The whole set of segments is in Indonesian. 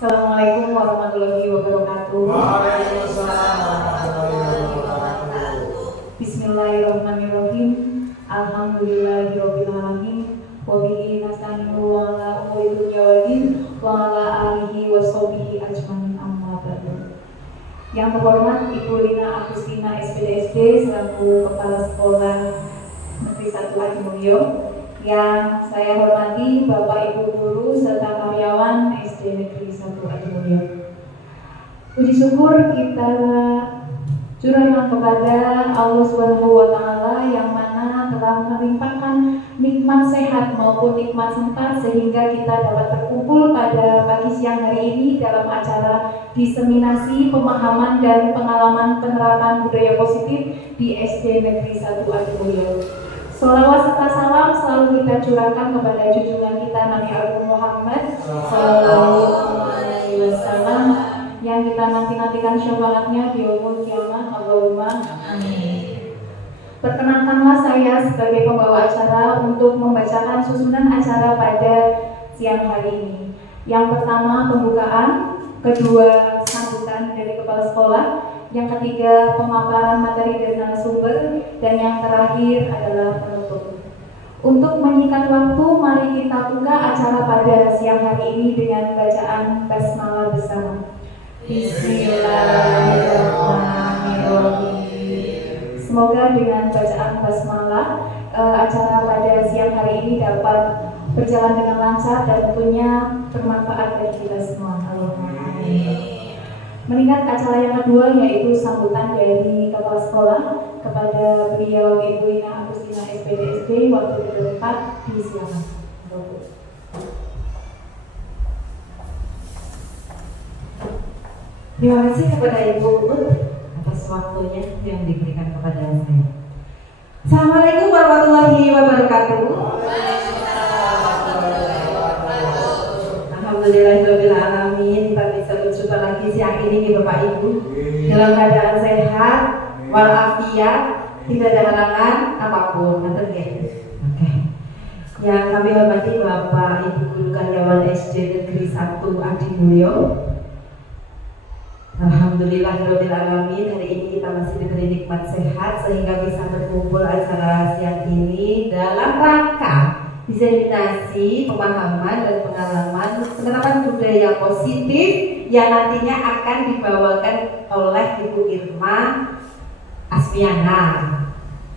Assalamualaikum warahmatullahi wabarakatuh. Waalaikumsalam warahmatullahi wabarakatuh. Bismillahirrahmanirrahim. Alhamdulillahirabbil alamin. Wa bihi nasta'inu wa ala umuri dunya waddin wa ala alihi washabihi ajmain amma ba'du. Yang terhormat Ibu Lina Agustina SPDSD selaku Kepala Sekolah Negeri 1 Adimulyo, yang saya hormati Bapak Ibu guru serta karyawan SD Negeri 1 Adimulyo. Puji syukur kita curahkan kepada Allah Subhanahu wa Ta'ala yang mana telah melimpahkan nikmat sehat maupun nikmat sempat sehingga kita dapat berkumpul pada pagi siang hari ini dalam acara diseminasi pemahaman dan pengalaman penerapan budaya positif di SD Negeri 1 Adimulyo. Sholawat serta salam selalu kita curahkan kepada junjungan kita Nabi Agung Muhammad Sallallahu Alaihi Wasallam yang kita nantikan syafaatnya di yaumul kiamah. Allahumma amin. Perkenankanlah saya sebagai pembawa acara untuk membacakan susunan acara pada siang hari ini. Yang pertama pembukaan, kedua sambutan dari kepala sekolah, yang ketiga pemaparan materi dari narasumber, dan yang terakhir adalah penutup. Untuk menyingkat waktu, mari kita buka acara pada siang hari ini dengan bacaan basmalah bersama. Bismillahirrahmanirrahim. Semoga dengan bacaan basmalah acara pada siang hari ini dapat berjalan dengan lancar dan tentunya bermanfaat bagi kita semua. Allahumma amin. Meningkat acara yang kedua yaitu sambutan dari kepala sekolah kepada beliau Ibu Lina Agustina SPDSD waktu keempat di siang. Terima kasih kepada Ibu Ut atas waktunya yang diberikan kepada saya. Assalamualaikum warahmatullahi wabarakatuh. Alhamdulillahirabbil alamin. Kita bisa berjumpa lagi siang ini nih Bapak Ibu dalam keadaan sehat walafiat, tidak ada halangan apapun. Oke. Yang kami hormati Bapak Ibu guru karyawan SD Negeri 1 Adimulyo. Alhamdulillahirabbil alamin, hari ini kita masih diberi nikmat sehat sehingga bisa berkumpul acara siang ini dalam rangka diseminasi pemahaman dan pengalaman penerapan budaya positif yang nantinya akan dibawakan oleh Ibu Irma Asmiana.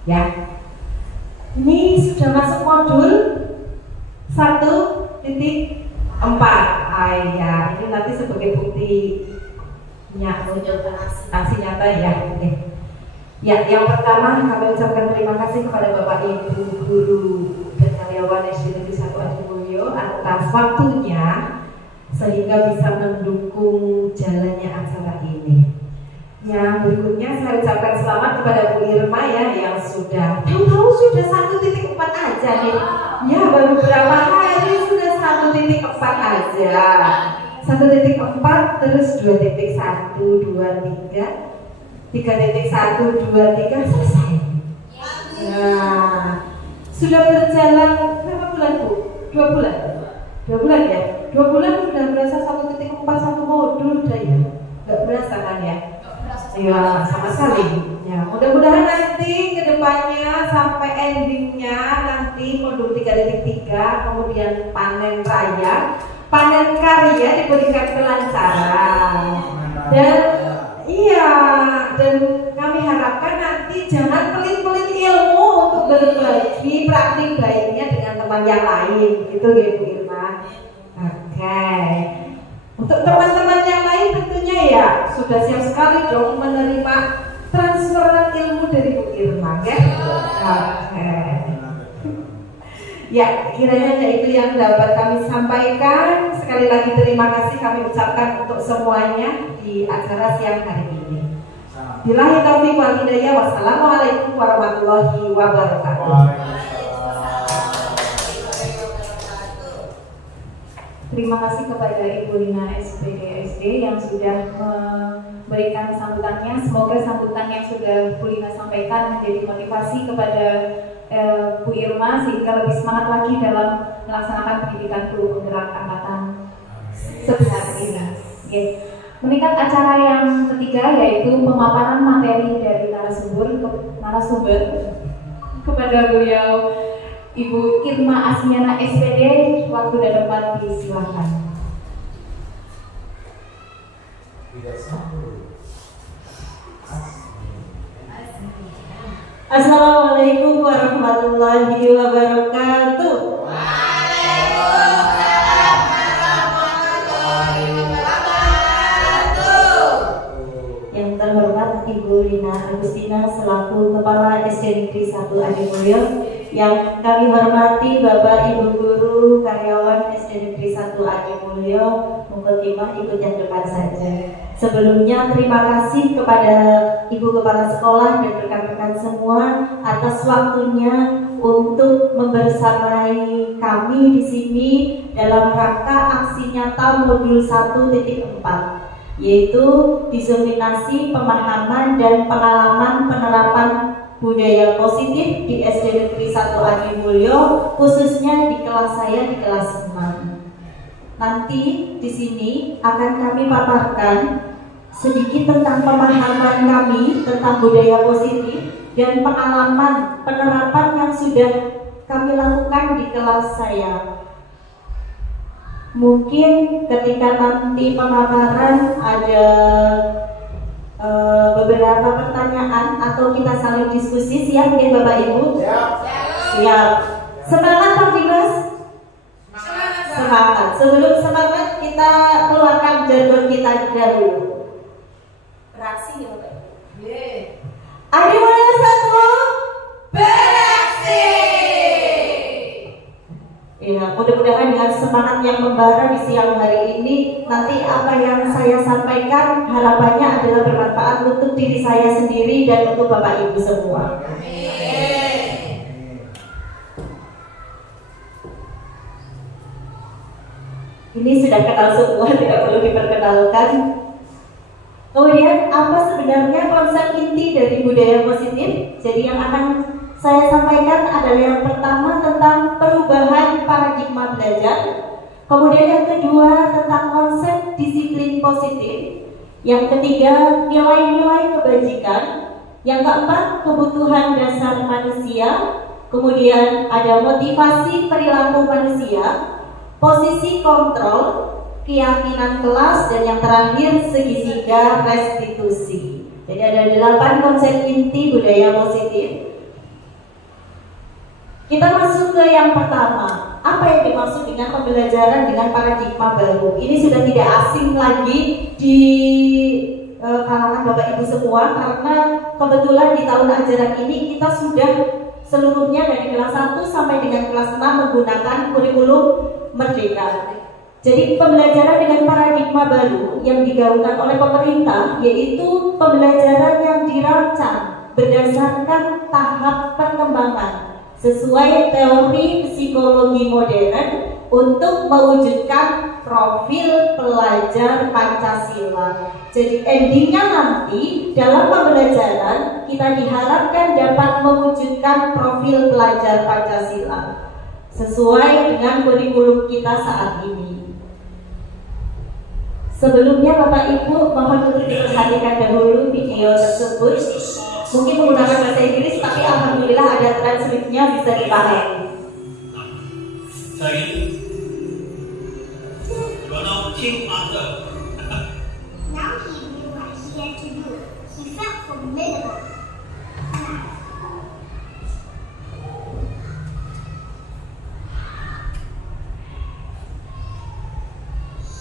Ya, ini sudah masuk modul 1.4. Ya, ini nanti sebagai bukti aksi nyata ya. Oke. Ya, yang pertama kami ucapkan terima kasih kepada Bapak Ibu guru dan karyawan SD Negeri 1 Adimulyo atas waktunya sehingga bisa mendukung jalannya acara ini. Yang berikutnya saya ucapkan selamat kepada Bu Irma ya yang sudah tahu-tahu sudah 1.4 aja nih. Ya, baru berapa hari sudah 1.4 aja. 1.4 terus 2.1, 2, 3, 3.1, 2, 3 selesai. Nah, sudah berjalan berapa bulan Bu? 2 bulan? 2 bulan ya? 2 bulan sudah berasa 1.4 satu modul udah ya? Gak berasa kan ya? Iya, sama sekali. Ya, mudah-mudahan nanti kedepannya sampai endingnya nanti modul 3.3 kemudian panen raya, panen karya diberikan kelancaran. Dan iya, dan kami harapkan nanti jangan pelit-pelit ilmu untuk berbagi praktik baiknya dengan teman yang lain, gitu ya Bu Irma. Oke. Untuk teman-teman yang lain tentunya ya sudah siap sekali dong menerima transferan ilmu dari Bu Irma, ya. Oke. Ya, kiranya itu yang dapat kami sampaikan. Sekali lagi terima kasih kami ucapkan untuk semuanya di acara siang hari ini. Billahi taufiq wal hidayah. Wassalamualaikum warahmatullahi wabarakatuh. Terima kasih kepada Ibu Lina SPDSD yang sudah memberikan sambutannya. Semoga sambutan yang sudah Bu Lina sampaikan menjadi motivasi kepada Bu Irma sehingga lebih semangat lagi dalam melaksanakan pendidikan guru penggerak angkatan sebesar ini. Oke. Meningkat acara yang ketiga yaitu pemaparan materi dari narasumber kepada beliau Ibu Irma Asmiana SPD. Waktu dan tempat disilakan. Assalamualaikum warahmatullahi wabarakatuh. Yang terhormat Ibu Rina Agustina selaku Kepala SD Negeri 1 Adimulyo, yang kami hormati Bapak Ibu Guru karyawan SD Negeri 1 Adimulyo, Mungkotimah ikut yang depan saja. Sebelumnya terima kasih kepada Ibu Kepala Sekolah dan rekan-rekan semua atas waktunya untuk membersamai kami di sini dalam rangka aksi nyata modul 1.4, yaitu diseminasi pemahaman dan pengalaman penerapan budaya positif di SD Negeri 1 Adimulyo, khususnya di kelas saya di kelas 6. Nanti di sini akan kami paparkan sedikit tentang pemahaman kami tentang budaya positif dan pengalaman penerapan yang sudah kami lakukan di kelas saya. Mungkin ketika nanti pemaparan ada beberapa pertanyaan atau kita saling diskusi, siap ya Bapak Ibu? Siap. Semangat Pak Dimas? Semangat. Sebelum semangat kita keluarkan jargon kita dahulu. Beraksi ya Bapak Ibu? Adimulyo 1 beraksi. Ya, mudah-mudahan dengan semangat yang membara di siang hari ini, nanti apa yang saya sampaikan harapannya adalah bermanfaat untuk diri saya sendiri dan untuk Bapak Ibu semua. Amin. Ini sudah kenal semua, tidak perlu diperkenalkan. Kemudian apa sebenarnya konsep inti dari budaya positif? Jadi yang akan saya sampaikan adalah yang pertama tentang perubahan paradigma belajar, kemudian yang kedua tentang konsep disiplin positif, yang ketiga nilai-nilai kebajikan, yang keempat kebutuhan dasar manusia, kemudian ada motivasi perilaku manusia, posisi kontrol, keyakinan kelas, dan yang terakhir segitiga restitusi. Jadi ada 8 konsep inti budaya positif. Kita masuk ke yang pertama. Apa yang dimaksud dengan pembelajaran dengan paradigma baru? Ini sudah tidak asing lagi di kalangan Bapak Ibu semua, karena kebetulan di tahun ajaran ini kita sudah seluruhnya dari kelas 1 sampai dengan kelas 6 menggunakan kurikulum merdeka. Jadi pembelajaran dengan paradigma baru yang digaungkan oleh pemerintah, yaitu pembelajaran yang dirancang berdasarkan tahap perkembangan sesuai teori psikologi modern untuk mewujudkan profil pelajar Pancasila. Jadi endingnya nanti dalam pembelajaran kita diharapkan dapat mewujudkan profil pelajar Pancasila sesuai dengan kurikulum kita saat ini. Sebelumnya Bapak Ibu mohon untuk diperhatikan dahulu video tersebut. Mungkin menggunakan bahasa Inggris, tapi alhamdulillah ada transkripnya, bisa dipahami. Sorry. You are now King Arthur. Now he knew what he had to do. He felt formidable.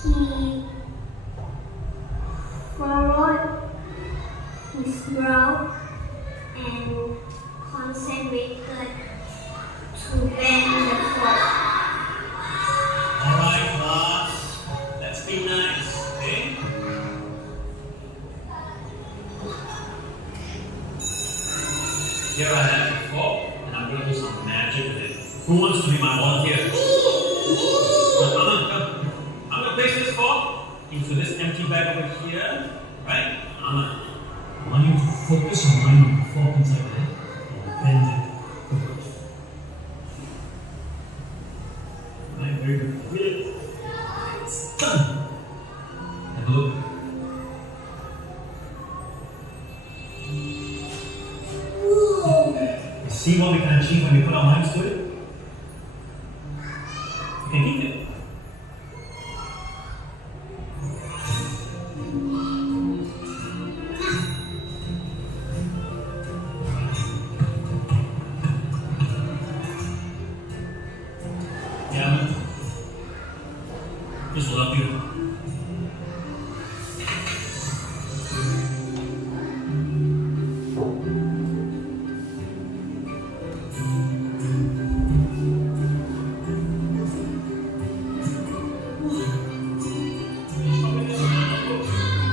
He followed his route and concentrated to bend the fort. Alright, class. Let's be nice, okay? Here I have the fork, and I'm going to do some magic with it. Who wants to be my volunteer? Come on, come. I'm going to place this fork into this empty bag over here, right? I want you to focus your mind on the fork inside there and bend it. Right, very good. It's done. Have a look. You see what we can achieve when we put our minds to it? We can keep it. Yeah, man. Just love you.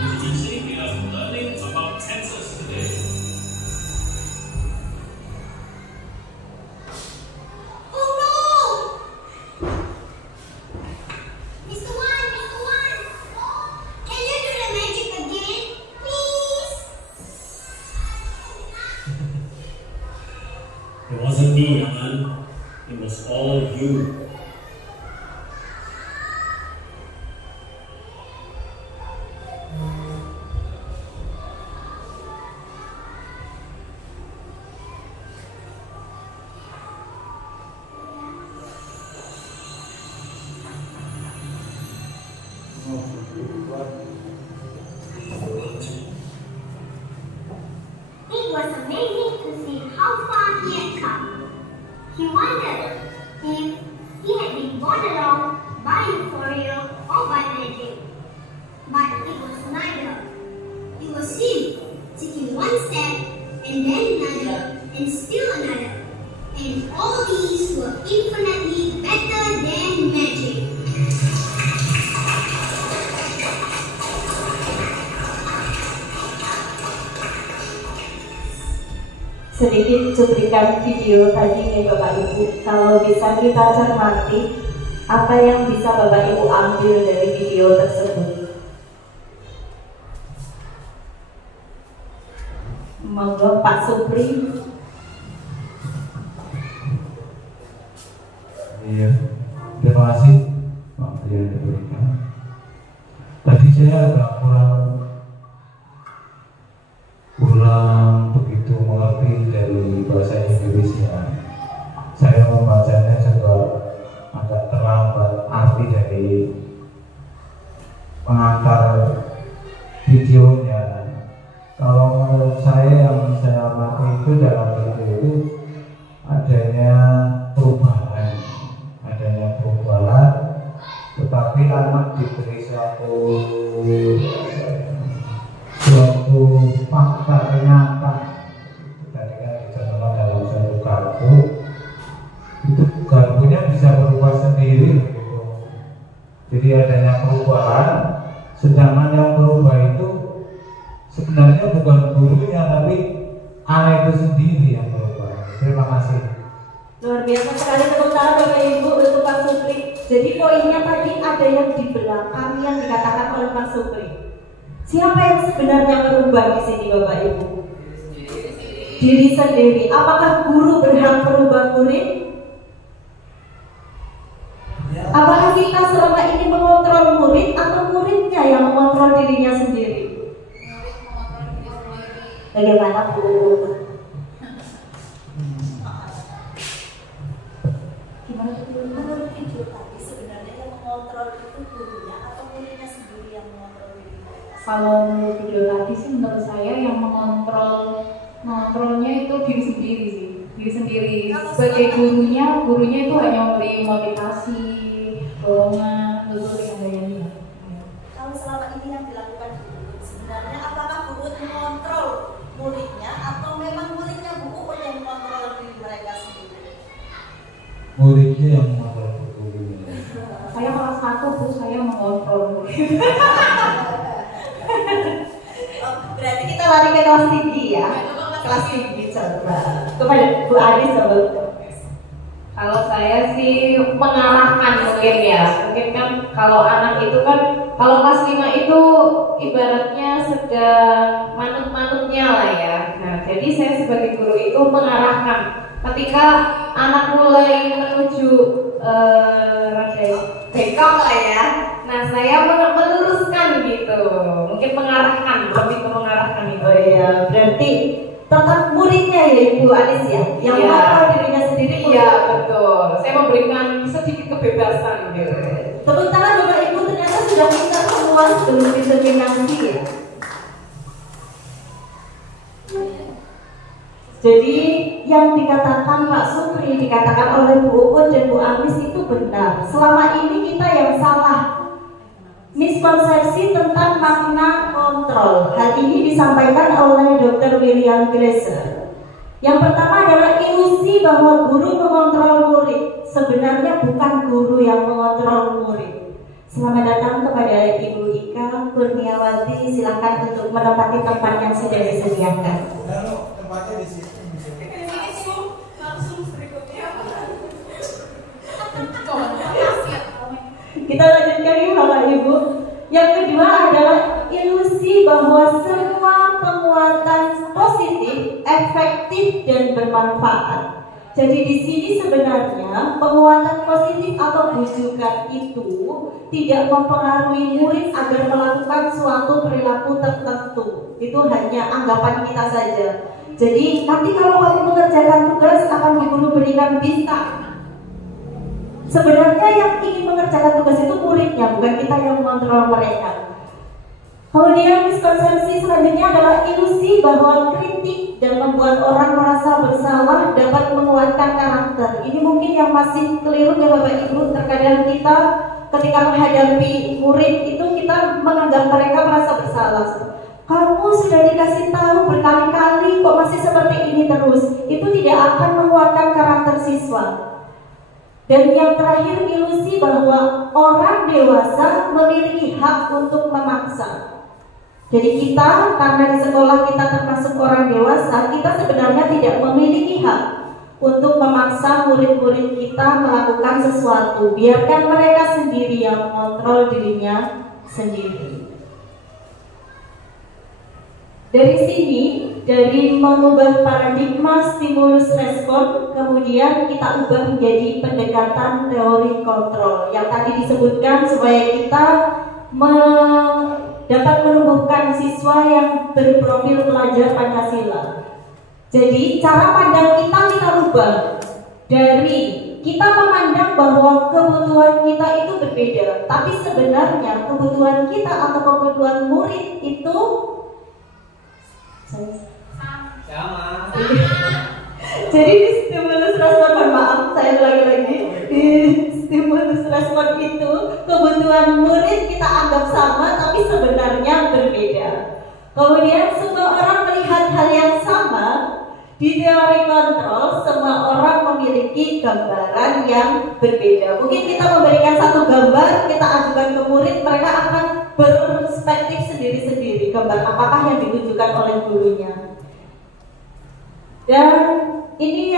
As you can see, we are learning about tenses today. Oh no! Mr. One, can you do the magic again, please? It wasn't me, Aman. It was all you. It was amazing to see how far he had come. He wondered if he had been born along by euphoria or by magic. But it was neither. It was him taking one step and then another and still another. And all these were infinitely better than magic. Sedikit cuplikan video tadi nih Bapak Ibu. Kalau bisa kita cermati apa yang bisa Bapak Ibu ambil dari video tersebut. Monggo Pak Supri. Iya, terima kasih Pak yang diberikan. Tadi saya agak kurang begitu mengerti dari bahasa Inggrisnya. Saya membacanya juga agak terlambat arti dari pengantar videonya. Kalau menurut saya yang saya amati itu dalam video itu adanya perubahan, tetapi anak diberi suatu fakta nyata. Tadi kan dicontohkan dalam satu kartu, itu kartunya bisa berubah sendiri begitu. Jadi adanya perubahan, sedangkan yang berubah itu sebenarnya bukan gurunya tapi anak itu sendiri yang berubah. Terima kasih. Luar biasa sekali tepuk tangan Bapak Ibu untuk Pak Supri. Jadi poinnya tadi ada yang di belakang yang dikatakan oleh Pak Supri. Siapa yang sebenarnya berubah di sini Bapak Ibu? Diri sendiri. Apakah guru berhak merubah murid? Apakah kita selama ini mengontrol murid atau muridnya yang mengontrol dirinya sendiri? Bagaimana Bu? Gimana menurut video tadi sebenarnya yang mengontrol itu gurunya atau muridnya sendiri yang mengontrol dirinya? Kalau menurut video tadi sih menurut saya yang mengontrolnya itu diri sendiri sih, diri sendiri. Sebagai gurunya itu hanya memberi motivasi, dorongan, betul yang lainnya. Kalau selama ini yang dilakukan guru, sebenarnya apakah guru mengontrol muridnya atau memang muridnya guru yang mengontrol diri mereka sendiri? Muridnya yang mengontrol gurunya. Saya kelas 1 Bu, saya mengontrol murid. Berarti kita lari ke kelas tinggi ya? Kelas tinggi coba. Kepada Bu Aris coba. Kalau saya sih mengarahkan mungkin ya. Mungkin kan kalau anak itu kan kalau kelas 5 itu ibaratnya sedang manut-manutnya lah ya. Nah, jadi saya sebagai guru itu mengarahkan. Ketika anak mulai menuju rada bengkok lah ya. Nah saya meluruskan gitu, mungkin mengarahkan, lebih ke mengarahkan itu. Oh iya, berarti tetap muridnya ya Ibu Anis ya, yang Iya. mengontrol dirinya sendiri. Iya betul, saya memberikan sedikit kebebasan gitu. Tepuk tangan Bapak Ibu, ternyata sudah pintar semua sebelum determinasi ya. Jadi yang dikatakan Pak Supri, dikatakan oleh Bu Uun dan Bu Anis itu benar. Selama ini kita yang salah, miskonsepsi tentang makna kontrol. Hal ini disampaikan oleh Dr. William Glasser. Yang pertama adalah ilusi bahwa guru mengontrol murid. Sebenarnya bukan guru yang mengontrol murid. Selamat datang kepada Ibu Ika Kurniawati. Silakan untuk menempati tempat yang sudah disediakan. Tempatnya di situ. Kita lanjutkan yuk Bapak Ibu. Yang kedua adalah ilusi bahwa semua penguatan positif, efektif dan bermanfaat. Jadi di sini sebenarnya penguatan positif atau bujukan itu tidak mempengaruhi murid agar melakukan suatu perilaku tertentu. Itu hanya anggapan kita saja. Jadi nanti kalau kamu mengerjakan tugas akan guru berikan bintang. Sebenarnya yang ingin mengerjakan tugas itu muridnya, bukan kita yang mengontrol mereka. Kemudian miskonsepsi selanjutnya adalah ilusi bahwa kritik dan membuat orang merasa bersalah dapat menguatkan karakter. Ini mungkin yang masih keliru ya Bapak Ibu. Terkadang kita ketika menghadapi murid itu kita menganggap mereka merasa bersalah. Kamu sudah dikasih tahu berkali-kali kok masih seperti ini terus. Itu tidak akan menguatkan karakter siswa. Dan yang terakhir ilusi bahwa orang dewasa memiliki hak untuk memaksa. Jadi kita karena di sekolah kita termasuk orang dewasa, kita sebenarnya tidak memiliki hak untuk memaksa murid-murid kita melakukan sesuatu. Biarkan mereka sendiri yang mengontrol dirinya sendiri. Dari sini, dari mengubah paradigma stimulus respon, kemudian kita ubah menjadi pendekatan teori kontrol yang tadi disebutkan supaya kita dapat menumbuhkan siswa yang berprofil pelajar Pancasila. Jadi cara pandang kita ubah dari kita memandang bahwa kebutuhan kita itu berbeda, tapi sebenarnya kebutuhan kita atau kebutuhan murid itu sama. Jadi di stimulus respon, mohon maaf saya ulangi lagi. Di stimulus respon itu kebutuhan murid kita anggap sama, tapi sebenarnya berbeda. Kemudian semua orang melihat hal yang sama. Di teori kontrol, semua orang memiliki gambaran yang berbeda. Mungkin kita memberikan satu gambar, kita ajukan ke murid, mereka akan berperspektif sendiri-sendiri gambar apakah yang ditunjukkan oleh gurunya. Dan ini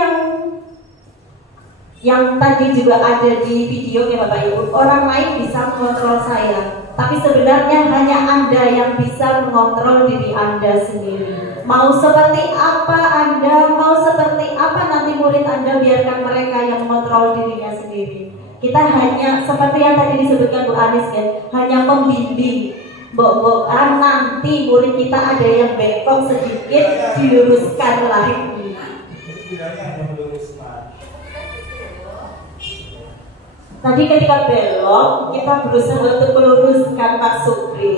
yang tadi juga ada di video ya Bapak Ibu. Orang lain bisa mengontrol saya, tapi sebenarnya hanya Anda yang bisa mengontrol diri Anda sendiri. Mau seperti apa Anda, mau seperti apa nanti murid Anda, biarkan mereka yang mengontrol dirinya sendiri. Kita hanya seperti yang tadi disebutkan Bu Anis ya, hanya pembimbing. Nanti murid kita ada yang bengkok sedikit, diluruskan lagi. Tadi ketika belok, kita berusaha untuk meluruskan Pak Supri.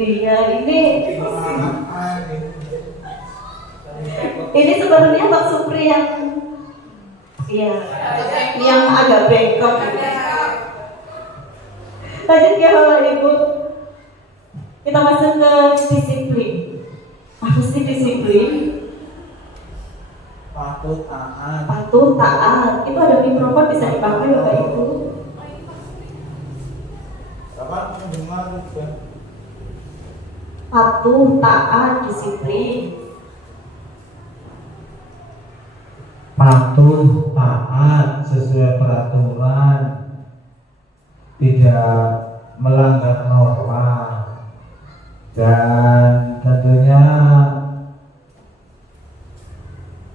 Iya, ini sebenarnya Pak Supri yang agak bengkok. Lanjut ya Bapak Ibu. Kita masuk ke disiplin. Apa sih disiplin? Patuh taat. Patuh taat. Itu ada mikrofon bisa dipakai Bapak Ibu. Kapan mendengar juga? Patuh taat disiplin. Patuh taat sesuai peraturan, tidak melanggar norma, dan tentunya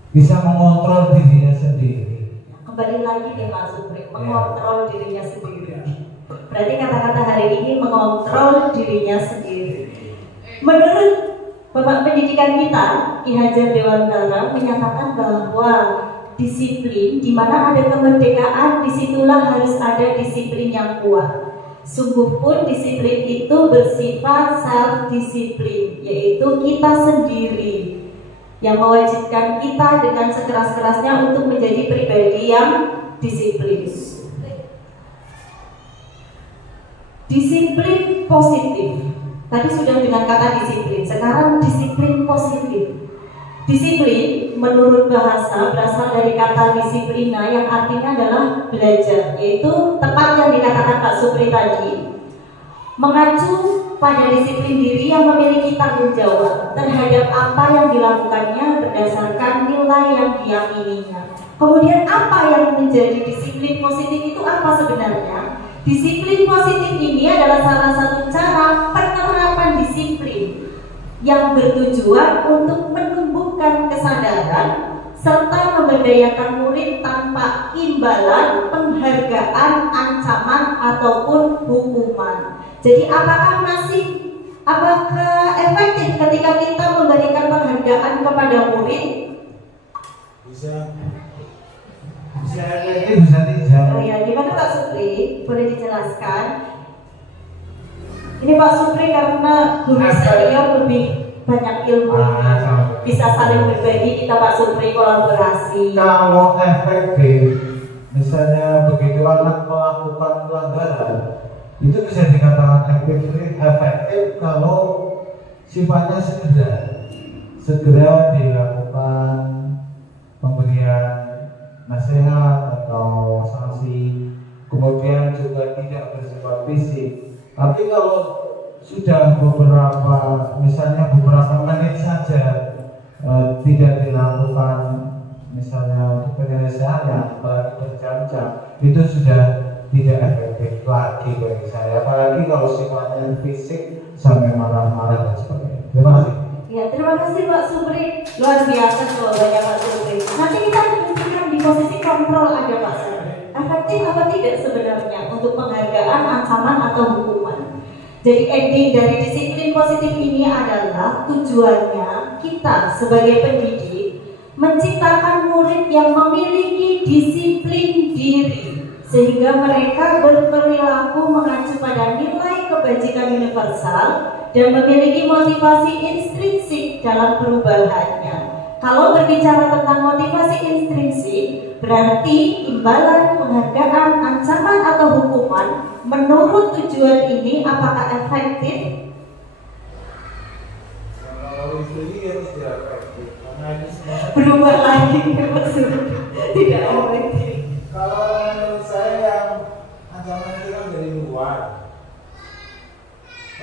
bisa mengontrol dirinya sendiri. mengontrol dirinya sendiri. Berarti kata-kata hari ini mengontrol dirinya sendiri. Menurut Bapak Pendidikan kita, Ki Hajar Dewantara menyatakan bahwa disiplin, di mana ada kemerdekaan, disitulah harus ada disiplin yang kuat. Sungguh pun disiplin itu bersifat self-disiplin, yaitu kita sendiri yang mewajibkan kita dengan sekeras-kerasnya untuk menjadi pribadi yang disiplin. Disiplin positif. Tadi sudah dengan kata disiplin, sekarang disiplin positif. Disiplin menurut bahasa berasal dari kata disiplina yang artinya adalah belajar, yaitu tepat yang dikatakan Pak Supri tadi, mengacu pada disiplin diri yang memiliki tanggung jawab terhadap apa yang dilakukannya berdasarkan nilai yang diyakininya. Kemudian apa yang menjadi disiplin positif itu apa sebenarnya? Disiplin positif ini adalah salah satu cara penerapan disiplin yang bertujuan untuk menumbuhkan kesadaran serta memberdayakan murid tanpa imbalan, penghargaan, ancaman ataupun hukuman. Jadi apakah efektif ketika kita memberikan penghargaan kepada murid? Bisa efektif, bisa tidak. Oh ya, gimana Pak Supri? Boleh dijelaskan? Ini Pak Supri karena guru senior lebih banyak ilmu, bisa saling berbagi, kita Pak Supri kolaborasi. Kalau efektif, misalnya begitu anak melakukan pelanggaran, itu bisa dikatakan efektif kalau sifatnya segera dilakukan pemberian nasihat atau sanksi, kemudian juga tidak bersifat fisik. Tapi kalau sudah beberapa menit saja tidak dilakukan, misalnya penyelesaian apalagi berjam-jam, itu sudah tidak efektif lagi bagi saya, apalagi kalau sifatnya fisik sampai marah-marah dan sebagainya. Terima kasih. Ya, terima kasih Pak Supri, luar biasa jawabannya Pak Supri. Nanti kita diskusikan di posisi kontrol aja Pak Supri. Efektif apa tidak sebenarnya untuk penghargaan, ancaman atau hukuman? Jadi ending dari disiplin positif ini adalah tujuannya kita sebagai pendidik menciptakan murid yang memiliki disiplin diri, sehingga mereka berperilaku mengacu pada nilai kebajikan universal dan memiliki motivasi intrinsik dalam perubahannya. Kalau berbicara tentang motivasi intrinsik, berarti imbalan, penghargaan, ancaman atau hukuman menurut tujuan ini apakah efektif? Kalau itu tidak efektif, karena ini semua Berubah lagi tidak efektif. kalau menurut saya yang ancaman itu kan dari luar.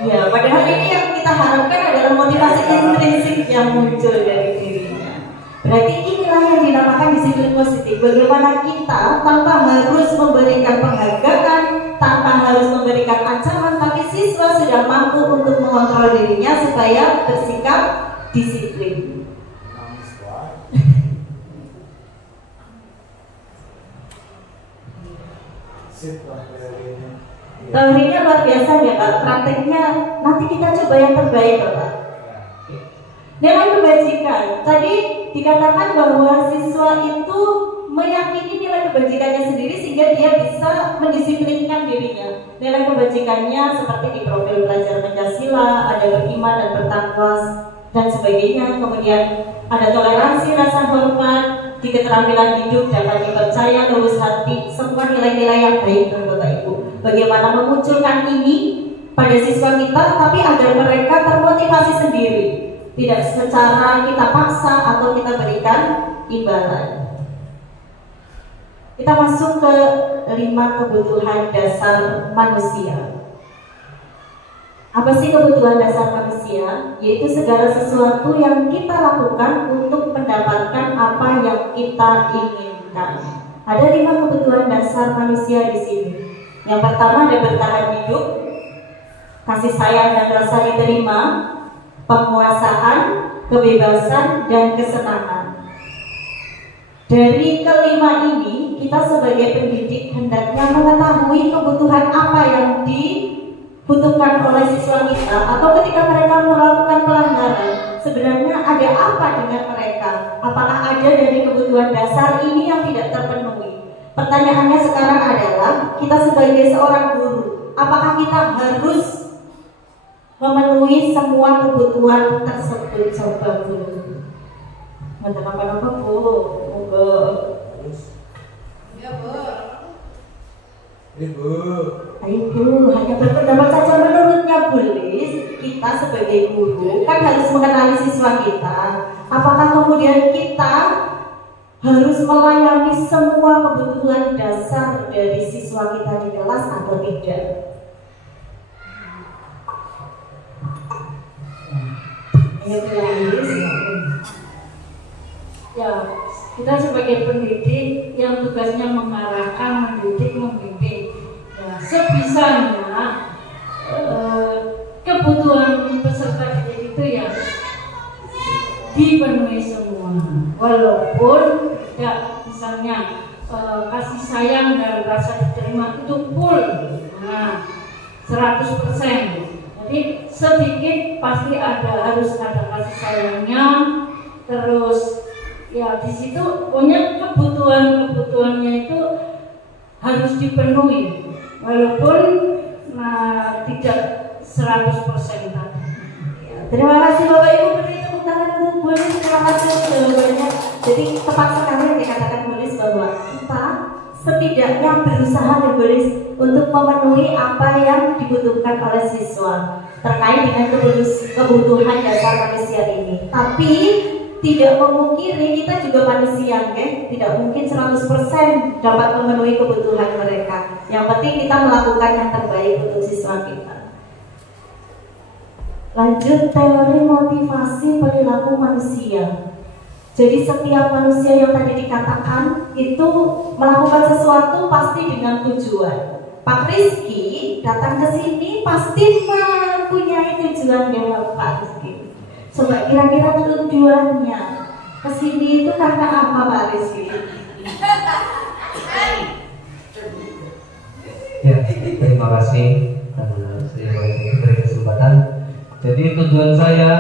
Ya, padahal ini yang kita harapkan adalah motivasi intrinsik yang muncul dari dirinya. Berarti inilah yang dinamakan disiplin positif. Bagaimana kita tanpa harus memberikan penghargaan, tanpa harus memberikan ancaman, tapi siswa sudah mampu untuk mengontrol dirinya supaya bersikap disiplin. Teorinya luar biasa ya Pak, prakteknya nanti kita coba yang terbaik Pak. Nilai kebajikan, tadi dikatakan bahwa siswa itu meyakini nilai kebajikannya sendiri sehingga dia bisa mendisiplinkan dirinya. Nilai kebajikannya seperti di profil belajar Pancasila, ada beriman dan bertakwa dan sebagainya. Kemudian ada toleransi, rasa hormat, di keterampilan hidup dapat dipercaya, lurus hati, semua nilai-nilai yang baik Bapak Ibu. Bagaimana memunculkan ini pada siswa kita, tapi agar mereka termotivasi sendiri, tidak secara kita paksa atau kita berikan imbalan. Kita masuk ke 5 kebutuhan dasar manusia. Apa sih kebutuhan dasar manusia? Yaitu segala sesuatu yang kita lakukan untuk mendapatkan apa yang kita inginkan. Ada 5 kebutuhan dasar manusia di sini. Yang pertama ada bertahan hidup, kasih sayang dan rasa diterima, penguasaan, kebebasan, dan kesenangan. Dari kelima ini kita sebagai pendidik hendaknya mengetahui kebutuhan apa yang dibutuhkan oleh siswa kita, atau ketika mereka melakukan pelanggaran, sebenarnya ada apa dengan mereka? Apakah ada dari kebutuhan dasar ini yang tidak terpenuhi? Pertanyaannya sekarang adalah, kita sebagai seorang guru, apakah kita harus memenuhi semua kebutuhan tersebut? Coba Bu. Mantan apa-apa Bu? Moga. Ya Bu. Ibu. Ayo Bu, hanya berpendapat saja menurutnya Bu Lis. Kita sebagai guru kan harus mengenali siswa kita. Apakah kemudian kita harus melayani semua kebutuhan dasar dari siswa kita di kelas atau tidak? Ayo Bu Lis. Ya, kita sebagai pendidik yang tugasnya mengarahkan, mendidik, membimbing. Ya, sebisanya kebutuhan peserta didik itu ya dipenuhi semua. Walaupun tidak, misalnya kasih sayang dan rasa diterima itu full, nah 100%. Jadi sedikit pasti harus ada kasih sayangnya, terus ya di situ punya kebutuhannya itu harus dipenuhi, walaupun tidak 100% tadi. Ya, terima kasih Bapak Ibu, beri tepuk tangan untuk Bu Lis. Terima kasih jawabannya. Jadi tepat sekali yang dikatakan Bu Lis bahwa kita setidaknya berusaha Bu Lis untuk memenuhi apa yang dibutuhkan oleh siswa terkait dengan kebutuhan dasar manusia ini. Tapi tidak memungkiri kita juga manusia, tidak mungkin 100% dapat memenuhi kebutuhan mereka. Yang penting kita melakukan yang terbaik untuk siswa kita. Lanjut, teori motivasi perilaku manusia. Jadi setiap manusia yang tadi dikatakan itu melakukan sesuatu pasti dengan tujuan. Pak Rizky datang ke sini pasti mempunyai tujuan yang Pak Rizky. Coba kira-kira tujuannya kesini itu karena apa Pak Rizky? Ya, terima kasih karena saya diberi kesempatan. Jadi tujuan saya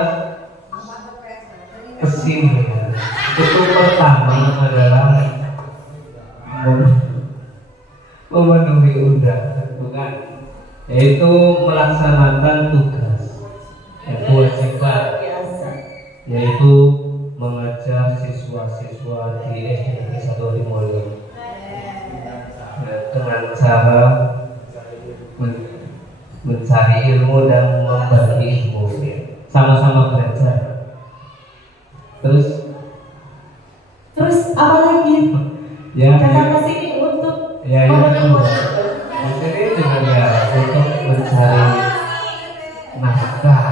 kesini itu pertama adalah memenuhi undangan, bukan, yaitu melaksanakan tugas dan kewajiban, yaitu mengajar siswa-siswa di SD 1 Limolio dengan cara mencari ilmu dan membagi ilmu, sama-sama belajar. Terus apa lagi? Ya, Datang ke sini untuk ya, memenuhi itu. kewajiban. Di sini juga ya untuk mencari nafkah.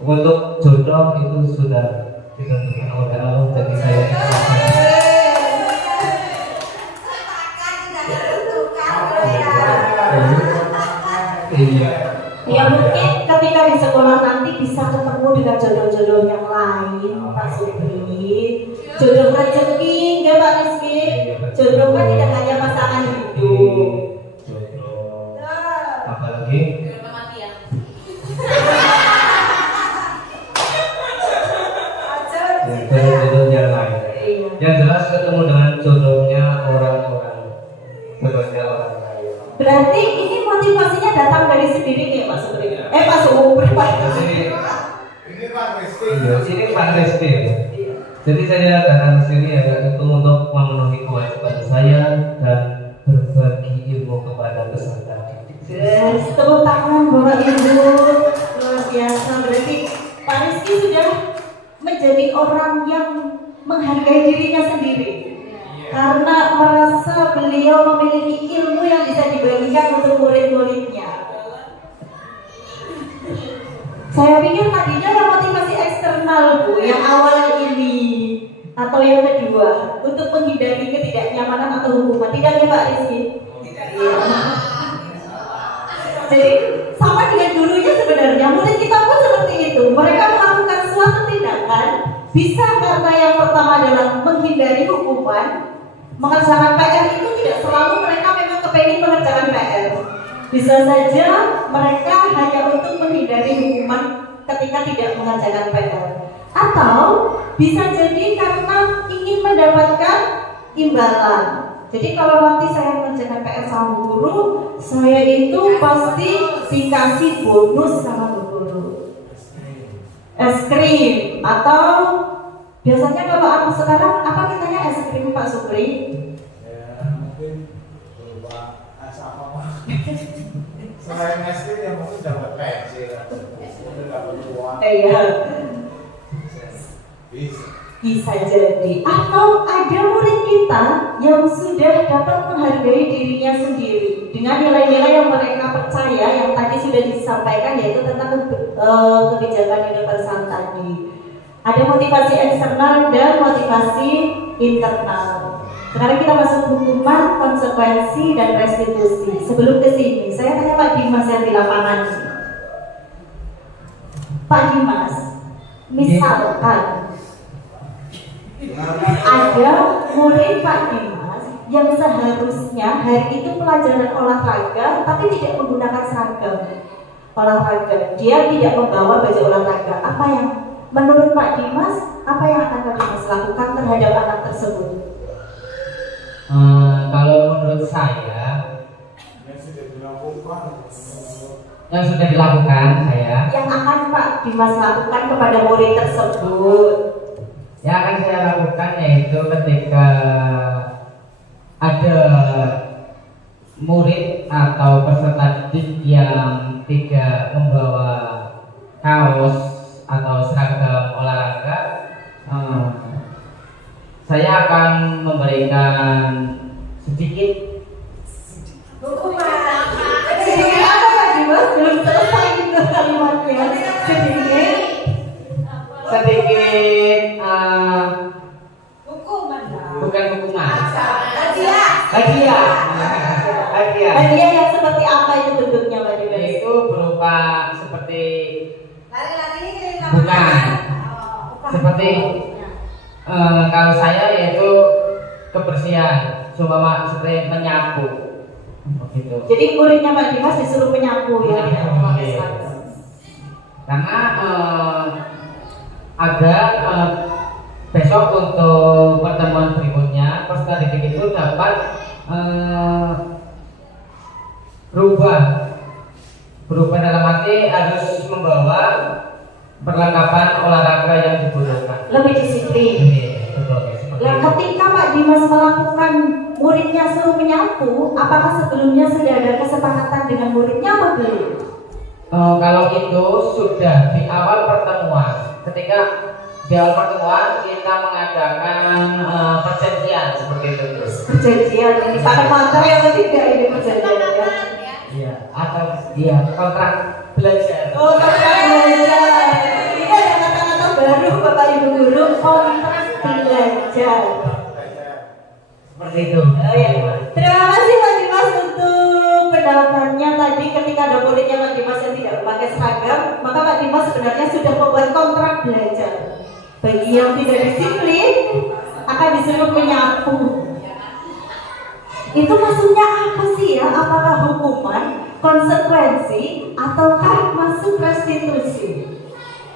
Untuk jodoh itu sudah ditentukan oleh Allah, jadi saya iya. Ya mungkin ketika di sekolah nanti bisa ketemu dengan jodoh-jodoh yang lain, Pak Supri. Jodoh rezeki, enggak Pak Rizky? Jodoh kan tidak hanya pasangan hidup. Jodoh. Apalagi? Jodoh yang lain. Yang jelas ketemu dengan jodohnya orang-orang lain. Berarti ini motivasinya datang dari sendiri nih Pak Supri. Pak Supri, Pak. Ini Pak Rizky. Jadi saya datang ke sini ya itu untuk memenuhi kewajiban saya dan berbagi ilmu kepada peserta didik. Tepuk tangan Bapak Ibu, luar biasa. Berarti Pak Rizky sudah menjadi orang yang menghargai dirinya sendiri karena merasa beliau memiliki ilmu yang bisa dibagikan untuk murid-muridnya. Saya pikir tadinya yang motivasi eksternal Bu, yang awal ini atau yang kedua untuk menghindari ketidaknyamanan atau hukuman. Tidak ya Pak Rizky? Jadi sama dengan gurunya sebenarnya, murid kita pun seperti itu. Mereka melakukan suatu tindakan bisa karena yang pertama adalah menghindari hukuman, mengerjakan PR itu tidak selalu mereka memang kepengen mengerjakan PR. Bisa saja mereka hanya untuk menghindari hukuman ketika tidak mengerjakan PR. Atau bisa jadi karena ingin mendapatkan imbalan. Jadi kalau nanti saya mengerjakan PR sama guru, saya itu pasti dikasih bonus sama guru. Es krim atau biasanya kalau aku sekarang apa mintanya es krim Pak Supri? Ya mungkin berupa es apa? Selain es krim ya mungkin dapat pensil, mungkin dapat uang. Iya. Bisa jadi. Atau ada murid kita yang sudah dapat menghargai dirinya sendiri dengan nilai-nilai yang mereka percaya yang tadi sudah disampaikan, yaitu tentang kebijakan universal tadi. Ada motivasi eksternal dan motivasi internal. Sekarang kita masuk hukuman, konsekuensi, dan restitusi. Sebelum ke sini, saya tanya Pak Dimas yang di lapangan. Pak Dimas, misalkan ada murid Pak Dimas yang seharusnya hari itu pelajaran olahraga tapi tidak menggunakan seragam olahraga, dia tidak membawa baju olahraga. Apa yang menurut Pak Dimas, apa yang akan Pak Dimas lakukan terhadap anak tersebut? Kalau menurut saya yang sudah dilakukan saya yang akan Pak Dimas lakukan kepada murid tersebut, yang akan saya lakukan yaitu ketika ada murid atau peserta didik yang tidak membawa kaos atau seragam olahraga, saya akan memberikan sedikit hukuman. Sedikit apa Pak Dimas? Belum selesai itu kalimatnya. Sedikit hukuman. bukan hukuman, Hadiah. hadiah. Hadiah yang seperti apa itu bentuknya Pak Dimas? Itu berupa seperti bukan seperti kalau saya yaitu kebersihan, seumpama seperti menyapu begitu. Jadi muridnya Pak Dimas disuruh menyapu ya. Karena ada besok untuk pertemuan berikutnya peserta didik itu dapat berubah dalam arti harus membawa perlengkapan olahraga yang dibutuhkan. Lebih disiplin. Nah, ketika Pak Dimas melakukan muridnya suruh menyapu, apakah sebelumnya sudah ada kesepakatan dengan muridnya atau belum? Kalau itu sudah di awal pertemuan. Ketika di awal pertemuan kita mengadakan perjanjian seperti itu. Perjanjian ini pakai kontrak yang tidak ini perjanjian ya? Iya, atau iya kontrak belajar. Oh, kontrak belajar. Ini ada kata-kata baru Bapak Ibu guru, kontrak belajar. Seperti itu. Oh, ya. Terima kasih Pak Dimas untuk pendalamannya tadi. Ketika ada muridnya Pak Dimas yang tidak memakai seragam, maka Pak Dimas sebenarnya sudah membuat kontrak belajar. Bagi yang tidak disiplin akan disuruh menyapu. Itu maksudnya apa sih ya? Apakah hukuman, konsekuensi, ataukah masuk restitusi?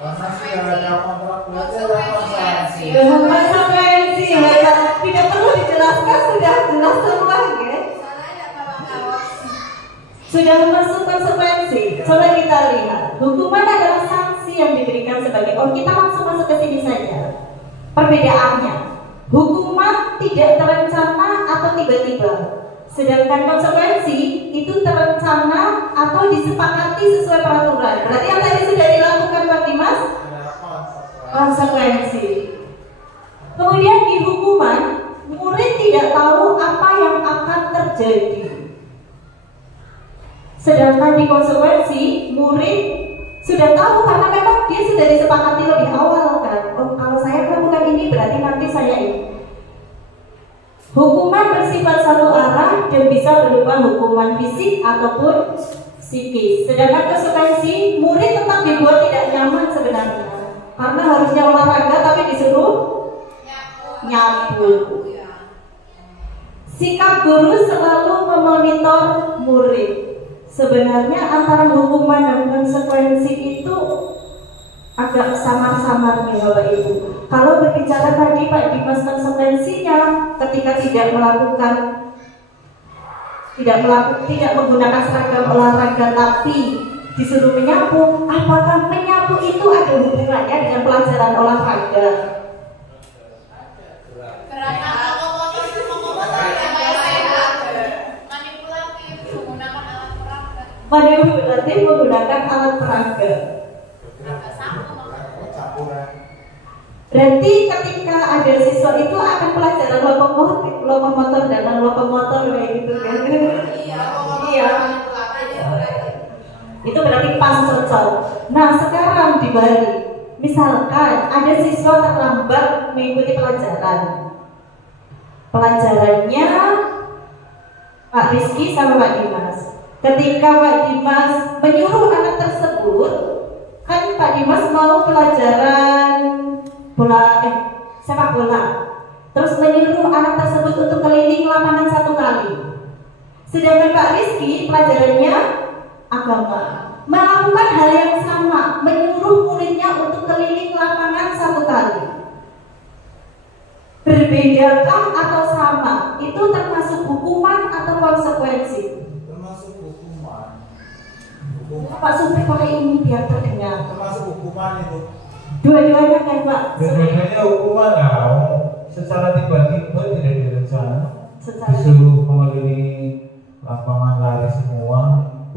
Karena sudah ada kontrak belajar konsekuensi. Konsekuensi ya, tidak perlu dijelaskan, sudah jelas semua ya. Sudah masuk konsekuensi. Coba kita lihat. Hukuman adalah sanksi yang diberikan sebagai kita langsung masuk ke sini saja. Perbedaannya, hukuman tidak terencana atau tiba-tiba. Sedangkan konsekuensi itu terencana atau disepakati sesuai peraturan. Berarti yang tadi sudah dilakukan Pak Dimas? Konsekuensi. Kemudian di hukuman, murid tidak tahu apa yang akan terjadi. Sedangkan di konsekuensi, murid sudah tahu karena memang dia sudah disepakati lebih awal kan. Oh, kalau saya melakukan ini berarti nanti saya ini. Hukuman bersifat satu arah dan bisa berupa hukuman fisik ataupun psikis. Sedangkan konsekuensi, murid tetap dibuat tidak nyaman sebenarnya. Karena harusnya olahraga tapi disuruh nyapu. Sikap guru selalu memonitor murid. Sebenarnya antara hukuman dan konsekuensi itu agak samar-samar nih Bapak Ibu. Kalau berbicara tadi Pak Dimas konsekuensinya ketika tidak menggunakan seragam olahraga tapi disuruh menyapu, apakah menyapu itu ada hubungannya dengan pelajaran olahraga? Manipulatif menggunakan alat peraga. Berarti ketika ada siswa itu akan pelajaran lokomotor dan non-lokomotor kayak gitu kan? Iya. Itu berarti pas cocok. Nah sekarang dibalik, misalkan ada siswa terlambat mengikuti pelajaran. Pelajarannya Pak Rizky sama Pak Dimas. Ketika Pak Dimas menyuruh anak tersebut, kan Pak Dimas mau pelajaran sepak bola, terus menyuruh anak tersebut untuk keliling lapangan 1 kali. Sedangkan Pak Rizky pelajarannya agama, melakukan hal yang sama, menyuruh muridnya untuk keliling lapangan 1 kali. Berbedakah atau sama? Itu termasuk hukuman atau konsekuensi? Termasuk hukuman. Pak Supri pakai ini biar terdengar. Termasuk hukuman itu. Dua-duanya kan Pak? Dua-duanya hukuman lah. Secara tiba-tiba tidak direncana. Secara Disuruh mengelilingi lapangan lari semua,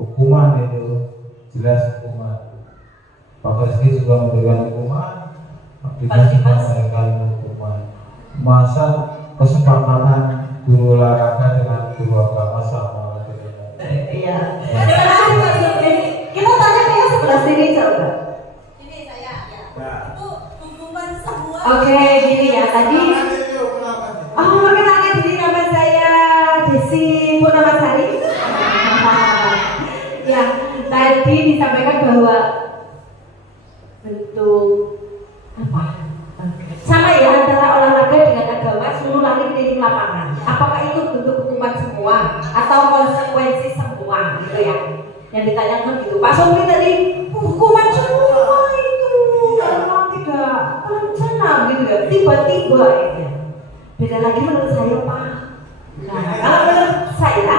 hukuman itu jelas hukuman. Pak Rizky juga memberikan hukuman, Pak Dimas juga memberikan hukuman. Masa kesepakatan guru olahraga dengan guru agama sama? Iya. Kita tanya ke yang sebelah sini coba. Ini saya ya. Nah. Itu hukuman semua. Oke, gini ya tadi. Oh, kenalkan diri, nama saya Desi Purnamasari. Ya, tadi disampaikan bahwa bentuk apa? Sama ya antara olahraga dengan agama, suruh lari keliling lapangan. Apakah itu bentuk hukuman semua atau konsekuensi semua gitu ya? Yang ditanyakan gitu. Pak Sobri tadi hukuman semua itu memang tidak terencana gitu ya, tiba-tiba gitu ya. Beda lagi menurut saya Pak. Nah, kalau menurut saya,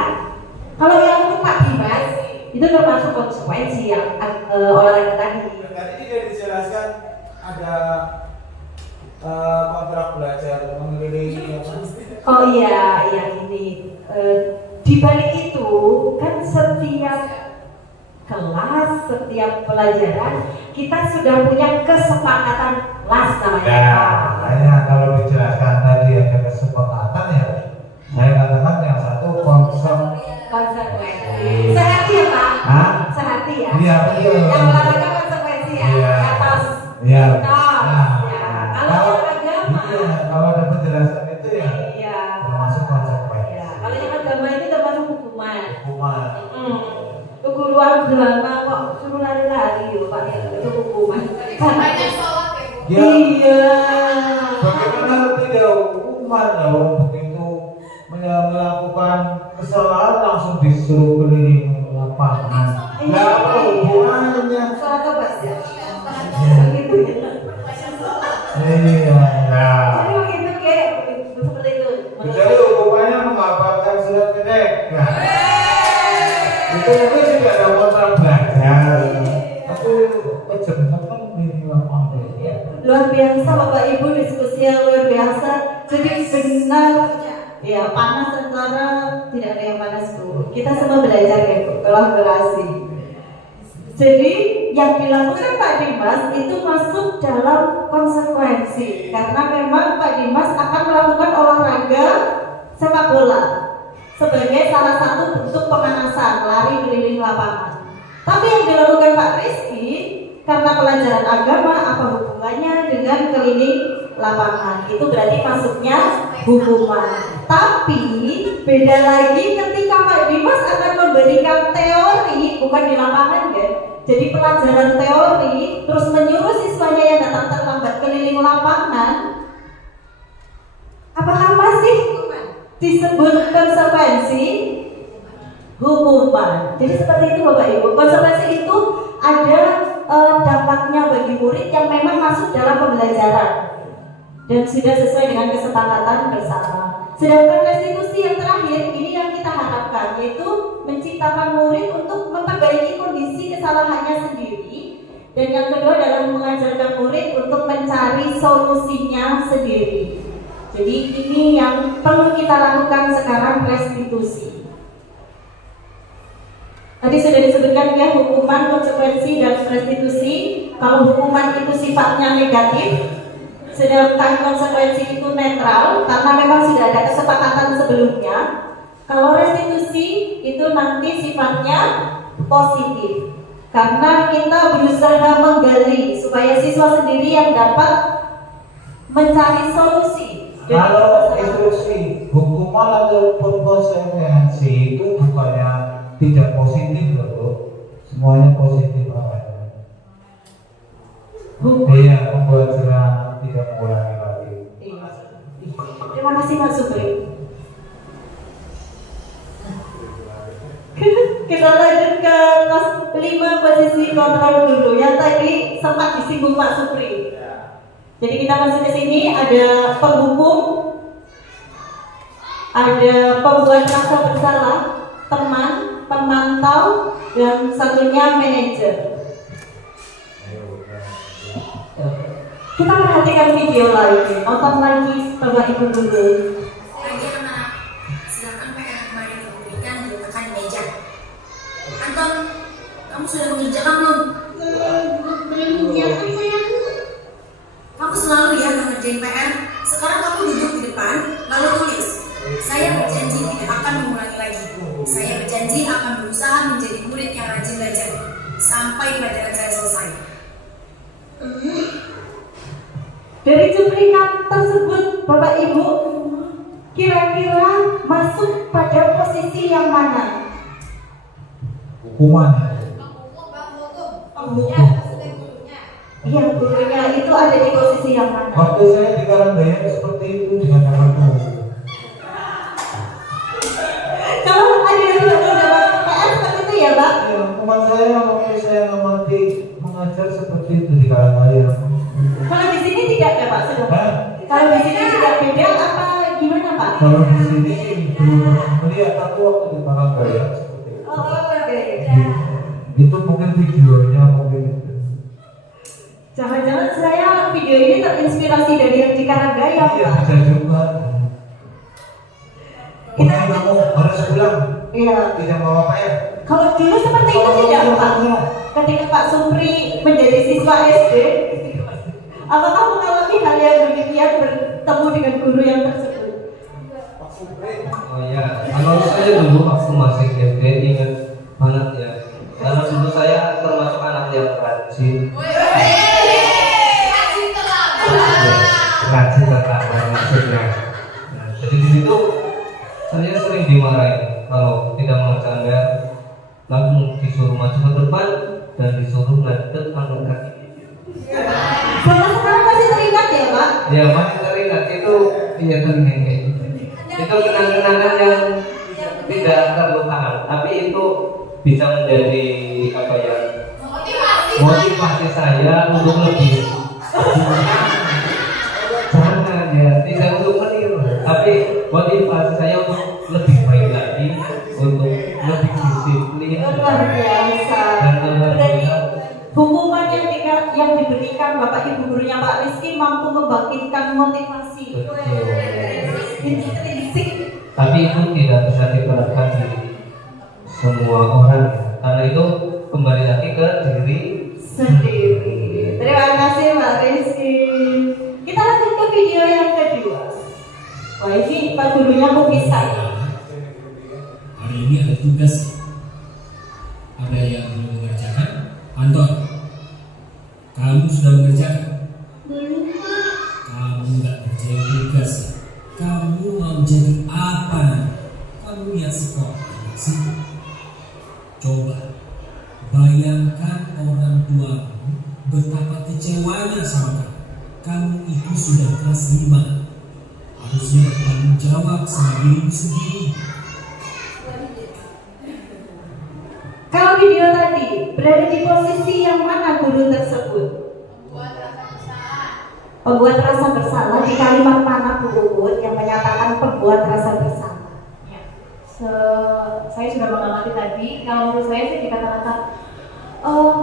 kalau yang untuk Pak Dimas itu termasuk konsekuensi yang olahraga tadi. Tadi tidak dijelaskan ada kontrak belajar mengelilingi apa? Oh iya ini di balik itu kan setiap kelas, setiap pelajaran kita sudah punya kesepakatan kelas namanya. Ya, makanya kalau dijelaskan tadi ada kesepakatan ya, saya katakan yang satu konsekuensi. Sehati ya Pak? Hah? Sehati ya? Iya betul. Yang olahraga konsekuensi ya? Iya. Atas. Iya. Nah, ya. Kalau yang agama. Iya, kalau ada penjelasan itu ya Iya. termasuk konsekuensi. Ya, kalau yang agama itu termasuk hukuman. Hukuman. Guru agama kok suruh lari-lari loh Pak ya, itu hukuman. Banyak sholat ya Bu. Ya. Iya. Bagaimana tidak hukuman kalau begitu melakukan kesalahan langsung disuruh keliling lapangan. Nah, apa hubungannya? Sholat tobat ya. Gitu ya. Iya. Nah. Jadi begitu kayak seperti itu. Jadi hukumannya menghafalkan surat pendek. Nah. Itu mungkin juga ada kontrak belajar. Tapi kejadian kan di lapangan. Luar biasa Bapak Ibu, diskusi yang luar biasa. Jadi benar ya, panas antara tidak ada yang panas Bu. Kita semua belajar ya Bu, kolaborasi. Jadi yang dilakukan Pak Dimas itu masuk dalam konsekuensi karena memang Pak Dimas akan melakukan olahraga sepak bola sebagai salah satu bentuk pemanasan, lari keliling lapangan. Tapi yang dilakukan Pak Rizky karena pelajaran agama, apa hubungannya dengan keliling lapangan? Itu berarti masuknya hukuman. Tapi beda lagi ketika Pak Dimas akan memberikan teori, bukan di lapangan kan? Jadi pelajaran teori, terus menyuruh siswanya yang datang terlambat keliling lapangan. Apakah masih disebut konsekuensi hukuman. Jadi seperti itu Bapak Ibu. Konsekuensi itu ada dampaknya bagi murid yang memang masuk dalam pembelajaran dan sudah sesuai dengan kesepakatan bersama. Sedangkan restitusi yang terakhir ini yang kita harapkan, yaitu menciptakan murid untuk memperbaiki kondisi kesalahannya sendiri, dan yang kedua adalah mengajarkan murid untuk mencari solusinya sendiri. Jadi ini yang perlu kita lakukan sekarang, restitusi. Tadi sudah disebutkan ya, hukuman, konsekuensi, dan restitusi. Kalau hukuman itu sifatnya negatif, sedangkan konsekuensi itu netral karena memang sudah ada kesepakatan sebelumnya. Kalau restitusi itu nanti sifatnya positif karena kita berusaha menggali supaya siswa sendiri yang dapat mencari solusi. Kalau instruksi hukuman ataupun konsekuensi itu bukannya tidak positif loh, semuanya positif apa? Iya, membuat jerah tidak mengulangi lagi. Terima kasih Mas Supri. Kita lanjut ke kelas 5 posisi kontrol dulu yang tadi sempat disinggung Pak Supri. Jadi kita masuk ke sini ada penghukum, ada pembuat rasa bersalah, teman, pemantau, dan satunya manajer. Kita perhatikan video lagi, nonton lagi Bapak Ibu dulu. Lagi anak, sedangkan PR kemarin diberikan diletakkan di meja. Anton, kamu sudah mengerjakan belum? Belum mengerjakan sayang. Kamu selalu ya mengerjain PR. Sekarang kamu duduk di depan, lalu tulis. Saya berjanji tidak akan mengulangi lagi. Saya berjanji akan berusaha menjadi murid yang rajin belajar sampai pelajaran saya selesai. Dari cuplikan tersebut Bapak Ibu kira-kira masuk pada posisi yang mana? Hukuman. Iya, gurunya itu ada di posisi yang mana? Waktu saya di Karangdaya seperti itu dengan anakku. Kalau ada yang menjawab PR seperti itu ya Pak? Ya, hukuman saya waktu saya ngamati mengajar seperti itu di Karangdaya. Kalau di sini tidak ya Pak? Hah? Kalau di sini tidak beda apa gimana Pak? Kalau di sini belum pernah melihat aku waktu di Karangdaya seperti itu. Oh, oke. Itu mungkin videonya mungkin itu. Jangan-jangan saya video ini terinspirasi dari yang di Karangdaya Iya, Pak? bisa juga. Kemudian kamu harus pulang. Iya. Tidak bawa PR. Kalau dulu seperti itu tidak Pak? Ketika Pak Supri menjadi siswa SD, apakah mengalami hal yang demikian bertemu dengan guru yang tersebut? Oh ya, kalau saya dulu waktu masih SD ingat banget ya. Karena dulu saya termasuk anak yang rajin. Rajin terlambat maksudnya. Nah, jadi di situ saya sering dimarahin kalau tidak mengerjakan PR, langsung disuruh maju ke depan dan disuruh ngadep angkat kaki. Sampai sekarang masih teringat ya Pak? Ya masih teringat itu, iya teringat kayak gitu. Itu kenang-kenangan yang tidak terlupakan, tapi itu bisa menjadi apa ya? Motivasi saya untuk lebih. Jangan ya, tidak untuk meniru, tapi motivasi saya untuk lebih baik lagi, untuk lebih disiplin. Luar biasa. Berarti hukuman yang diberikan Bapak Ibu gurunya Pak Rizky mampu membangkitkan motivasi. Intrinsik. Tapi itu tidak bisa diterapkan di semua orang, karena itu kembali lagi ke diri sendiri. Terima kasih Pak Rizky. Kita lanjut ke video yang kedua. Wah ini Pak gurunya pemisah. Hari ini ada tugas. Ada yang belum mengerjakan? Anton, kamu sudah mengerjakan? Belum Pak. Kamu nggak kerjain tugas. Kamu mau jadi apa? Kamu lihat sekolah sih. Coba bayangkan orang tuamu betapa kecewanya sama kamu. Kamu itu sudah kelas 5. harusnya bertanggung jawab sama dirimu sendiri. Kalau video tadi berada di posisi yang mana guru tersebut? Pembuat rasa bersalah di kalimat mana Bu Uut yang menyatakan pembuat rasa bersalah? Saya sudah mengamati tadi, kalau menurut saya sih dikatakan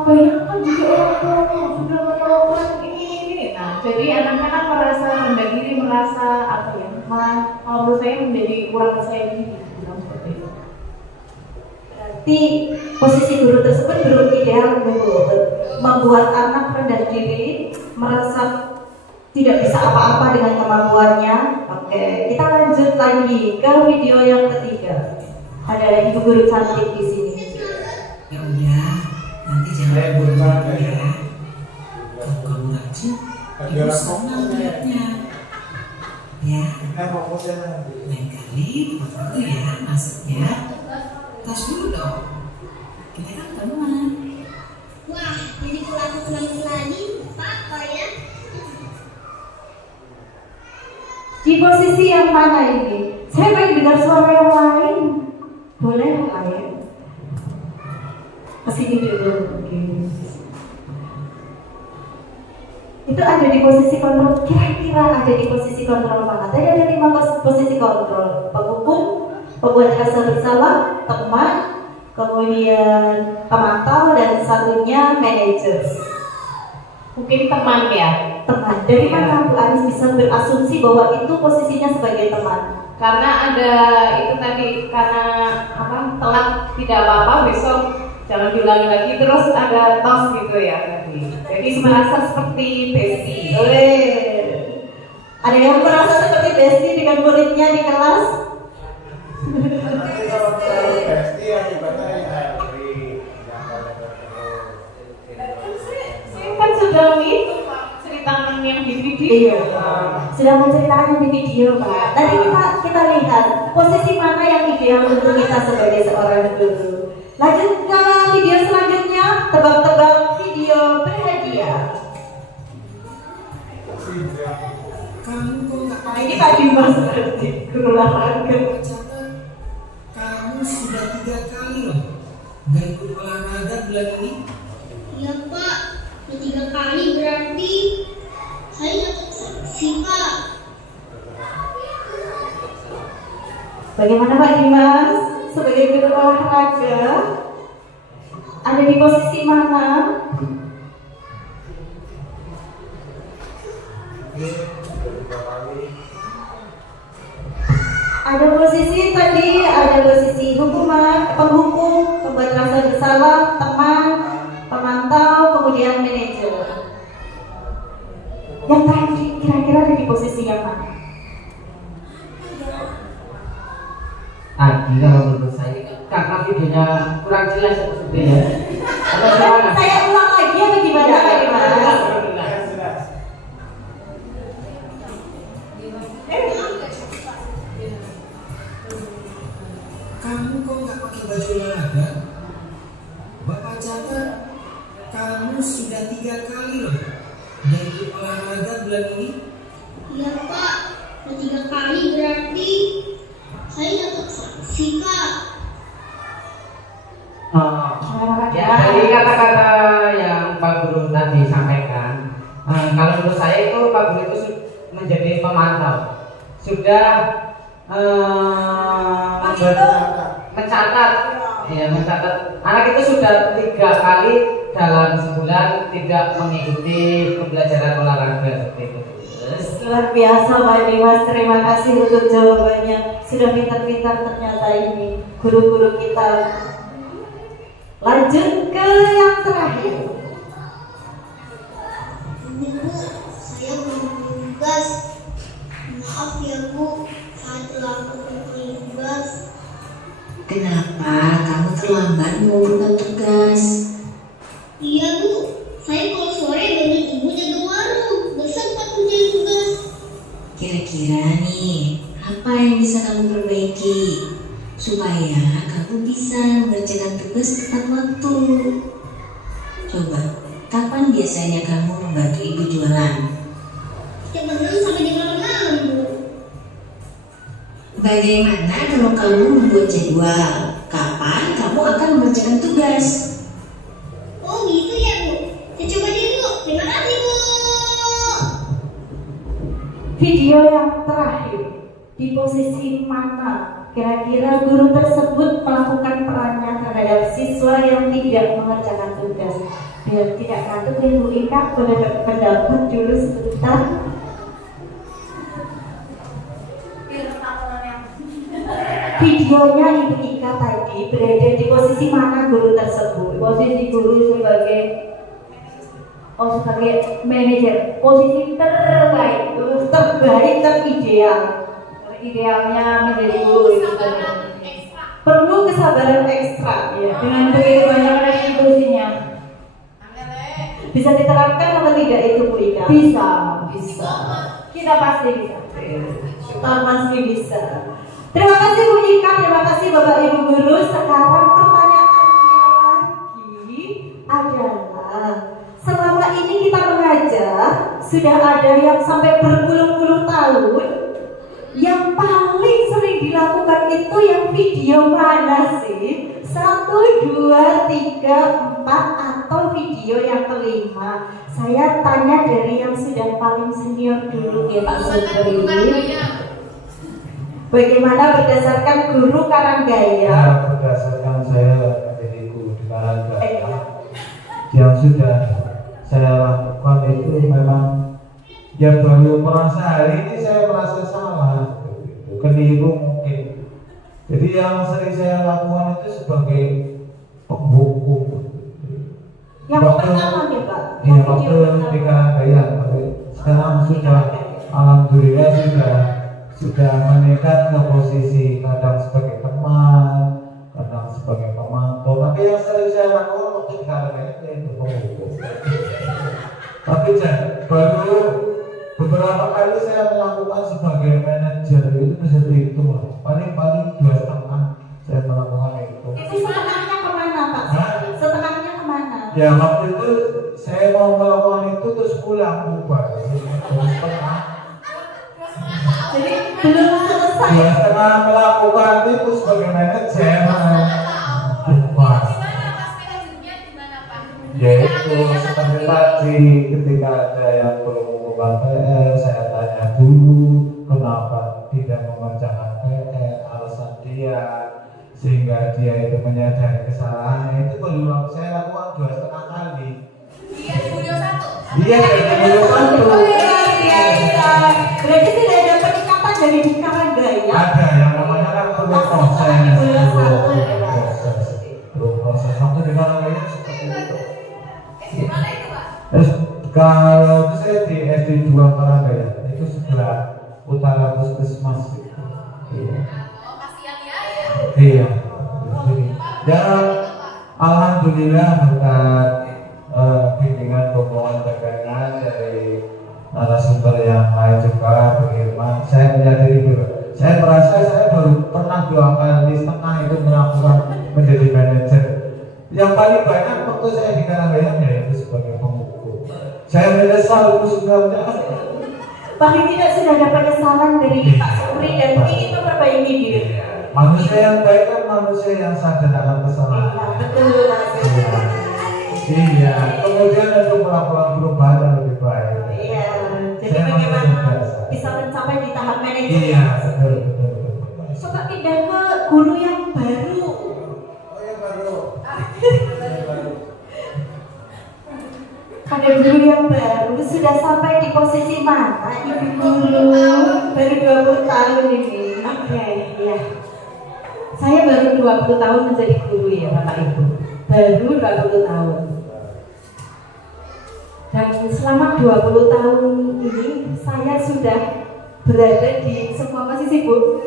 bayangkan juga orang tua sudah menolong ini. Nah, jadi anaknya kan merasa rendah diri, merasa apa ya? Kalau menurut saya menjadi kurang percaya diri, bilang seperti itu. Berarti posisi guru tersebut belum ideal Bu Uut, membuat anak rendah diri, merasa tidak bisa apa-apa dengan kemampuannya. Oke, kita lanjut lagi ke video yang ketiga. Ada ibu guru cantik di sini. Ya udah, nanti jangan buru-buru ya. Kalau kamu rajin, ibu senang lihatnya. Ya, lain kali foto ya masuknya. Tas dulu dong. Kita kan teman. Wah, jadi kalau aku pulang lagi, apa ya? Di posisi yang mana ini? Saya pengen dengar suara yang lain. Boleh lain? Kesini dulu mungkin. Itu ada di posisi kontrol. Kira-kira ada di posisi kontrol mana? Tadi ada 5 posisi kontrol. Penghukum, pembuat rasa bersalah, teman, kemudian pemantau, dan satunya manajer. Mungkin teman ya. Teman. Dari mana Bu Anis bisa berasumsi bahwa itu posisinya sebagai teman? Karena ada itu tadi, karena telat tidak apa-apa, besok jangan diulangi lagi, terus ada tos gitu ya tadi. Jadi merasa seperti bestie. Ada yang merasa seperti bestie dengan muridnya di kelas? Saya kan sudah ceritakan yang di video. Iya, sudah menceritakan di video Pak. Tadi kita lihat posisi mana yang ideal untuk kita sebagai seorang guru. Lanjut ke video selanjutnya, tebak-tebak video berhadiah. Ini Pak Dimas seperti guru olahraga. Kamu sudah 3 kali loh nggak ikut olahraga bulan ini. Iya Pak, udah 3 kali berarti saya dapat sanksi Pak. Bagaimana Pak Dimas sebagai guru olahraga? Ada di posisi mana? Ada posisi tadi, ada posisi hukuman, penghukum, pembuat rasa bersalah, teman, pemantau, kemudian manajer. Yang tadi kira-kira ada di posisi yang mana? Tadi kalau menurut saya karena videonya kurang jelas sepertinya. Atau gimana? Saya ulang lagi atau gimana Pak Dimas? Kamu kok nggak pakai baju olahraga? Bapak catat kamu sudah 3 kali loh nggak ikut olahraga bulan ini. Iya Pak, udah 3 kali berarti saya dapat sanksi Pak. Ya, dari kata-kata yang Pak Guru tadi sampaikan, kalau menurut saya itu Pak Guru itu menjadi pemantau, sudah mencatat anak itu sudah 3 kali dalam sebulan tidak mengikuti pembelajaran olahraga seperti itu. Luar biasa Pak Dimas, terima kasih untuk jawabannya. Sudah pintar-pintar ternyata ini guru-guru kita. Lanjut ke yang terakhir. Bu, saya belum tugas. Maaf ya Bu, saya telah tugas. Kenapa kamu terlambat mengumpulkan tugas? Iya Bu, saya kalau sore banyak ibu jaga warung, gak sempat kerjain tugas. Kira-kira nih, apa yang bisa kamu perbaiki supaya kamu bisa mengerjakan tugas tepat waktu? Coba, kapan biasanya kamu membantu ibu jualan? Setiap malam sampai jam 8 malam Bu. Bagaimana kalau kamu membuat jadwal? Kapan kamu akan mengerjakan tugas? Oh gitu ya Bu. Saya coba dulu. Terima kasih Bu. Video yang terakhir, di posisi mana kira-kira guru tersebut melakukan perannya terhadap siswa yang tidak mengerjakan tugas? Biar tidak ngantuk Ibu Ika, pendapat dulu sebentar. Videonya Ibu Ika tadi berada di posisi mana guru tersebut? Posisi guru sebagai manajer, posisi terbaik, teridealnya menjadi guru itu perlu kesabaran ekstra ya. Dengan begitu banyak retribusinya bisa diterapkan atau tidak itu Bu Ika? Bisa. Kita pasti bisa. Kita pasti bisa. Terima kasih Bu Ika, terima kasih Bapak Ibu guru. Sekarang pertanyaannya lagi adalah, selama ini kita mengajar, sudah ada yang sampai berpuluh-puluh tahun. Yang paling sering dilakukan itu yang video mana sih? 1, 2, 3, 4 atau video yang kelima? Saya tanya dari yang sudah paling senior dulu ya Pak Supri. Bagaimana berdasarkan guru Karanggaya? Ya, berdasarkan saya menjadi guru di Karanggaya, yang sudah saya lakukan itu memang ya baru merasa hari ini saya merasa salah, keliru mungkin. Jadi yang sering saya lakukan itu sebagai pembuku. Yang pertama nih Pak. Iya, waktu di Karanggaya. Sekarang sudah alhamdulillah sudah meningkat ke posisi kadang sebagai teman, kadang sebagai pemantau. Tapi yang sering saya lakukan waktu di Karanggaya itu pembuku. Tapi baru beberapa kali saya melakukan sebagai manajer itu bisa dihitung paling 2,5 saya melakukan itu. Itu setengahnya kemana Pak? Setengahnya kemana? Ya waktu itu saya mau melakukan itu terus pulang bubar. Setengah. Jadi belum selesai. 2,5 melakukan itu sebagai manajer bubar. Ya itu seperti tadi ketika ada yang belum mengumpulkan PR, saya tanya dulu kenapa tidak mengerjakan PR, alasan dia, sehingga dia itu menyadari kesalahannya. Itu baru saya lakukan 2,5 kali. Iya di video 1. Iya di video 1. Berarti tidak ada peningkatan dari di Karanggaya. Ada yang namanya kan perlu proses waktu di Karanggaya seperti itu. Kalau itu saya di SD 2 Karanggaya, itu sebelah utara Puskesmas. Iya. Ya, alhamdulillah berkat bimbingan hubungan dagangan dari narasumber yang lain juga berkhidmat, saya menyadari saya merasa saya baru pernah 2,5 kali itu melakukan menjadi manajer. Yang paling banyak waktu saya di Karanggaya yaitu sebagai pembuku. Saya menyesal itu sebenarnya. Paling tidak sudah ada penyesalan dari Pak Supri dan ingin memperbaiki diri. Manusia yang baik kan manusia yang sadar akan kesalahan. Betul. Iya. Kemudian untuk melakukan perubahan yang lebih baik. Iya. Jadi bagaimana bisa mencapai di tahap manajer? Iya, betul. Coba pindah ke guru yang baru. Ada guru yang baru sudah sampai di posisi mana Ibu guru? Baru 20 tahun ini. Oke, ya. Saya baru 20 tahun menjadi guru ya Bapak Ibu. Baru 20 tahun. Dan selama 20 tahun ini saya sudah berada di semua posisi Bu.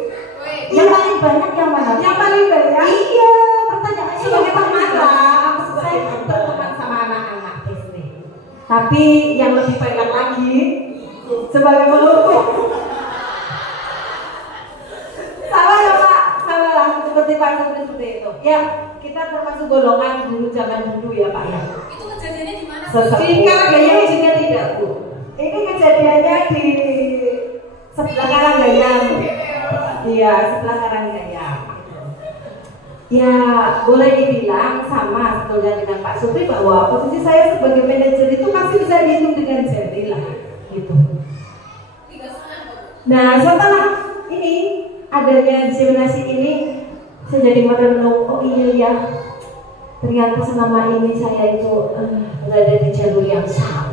Yang paling banyak yang mana? Yang paling banyak? Iya, pertanyaannya sebagai pemara. Saya berteman sama anak-anak SD. Tapi yang lebih banyak lagi sebagai pemukul. Sama ya Pak, sama lah seperti Pak seperti itu. Ya, kita termasuk golongan dulu zaman dulu ya Pak ya. Itu kejadiannya di mana? Di Karanggaya juga tidak Bu. Ini kejadiannya di sebelah Karanggaya. Iya, sebelah kanan saya. Ya, boleh dibilang sama sebetulnya dengan Pak Supri bahwa posisi saya sebagai manajer itu masih bisa dihitung dengan jari lah, gitu. Nah, setelah ini adanya diseminasi ini, saya jadi merenung, oh iya ya, ternyata selama ini saya itu berada di jalur yang salah.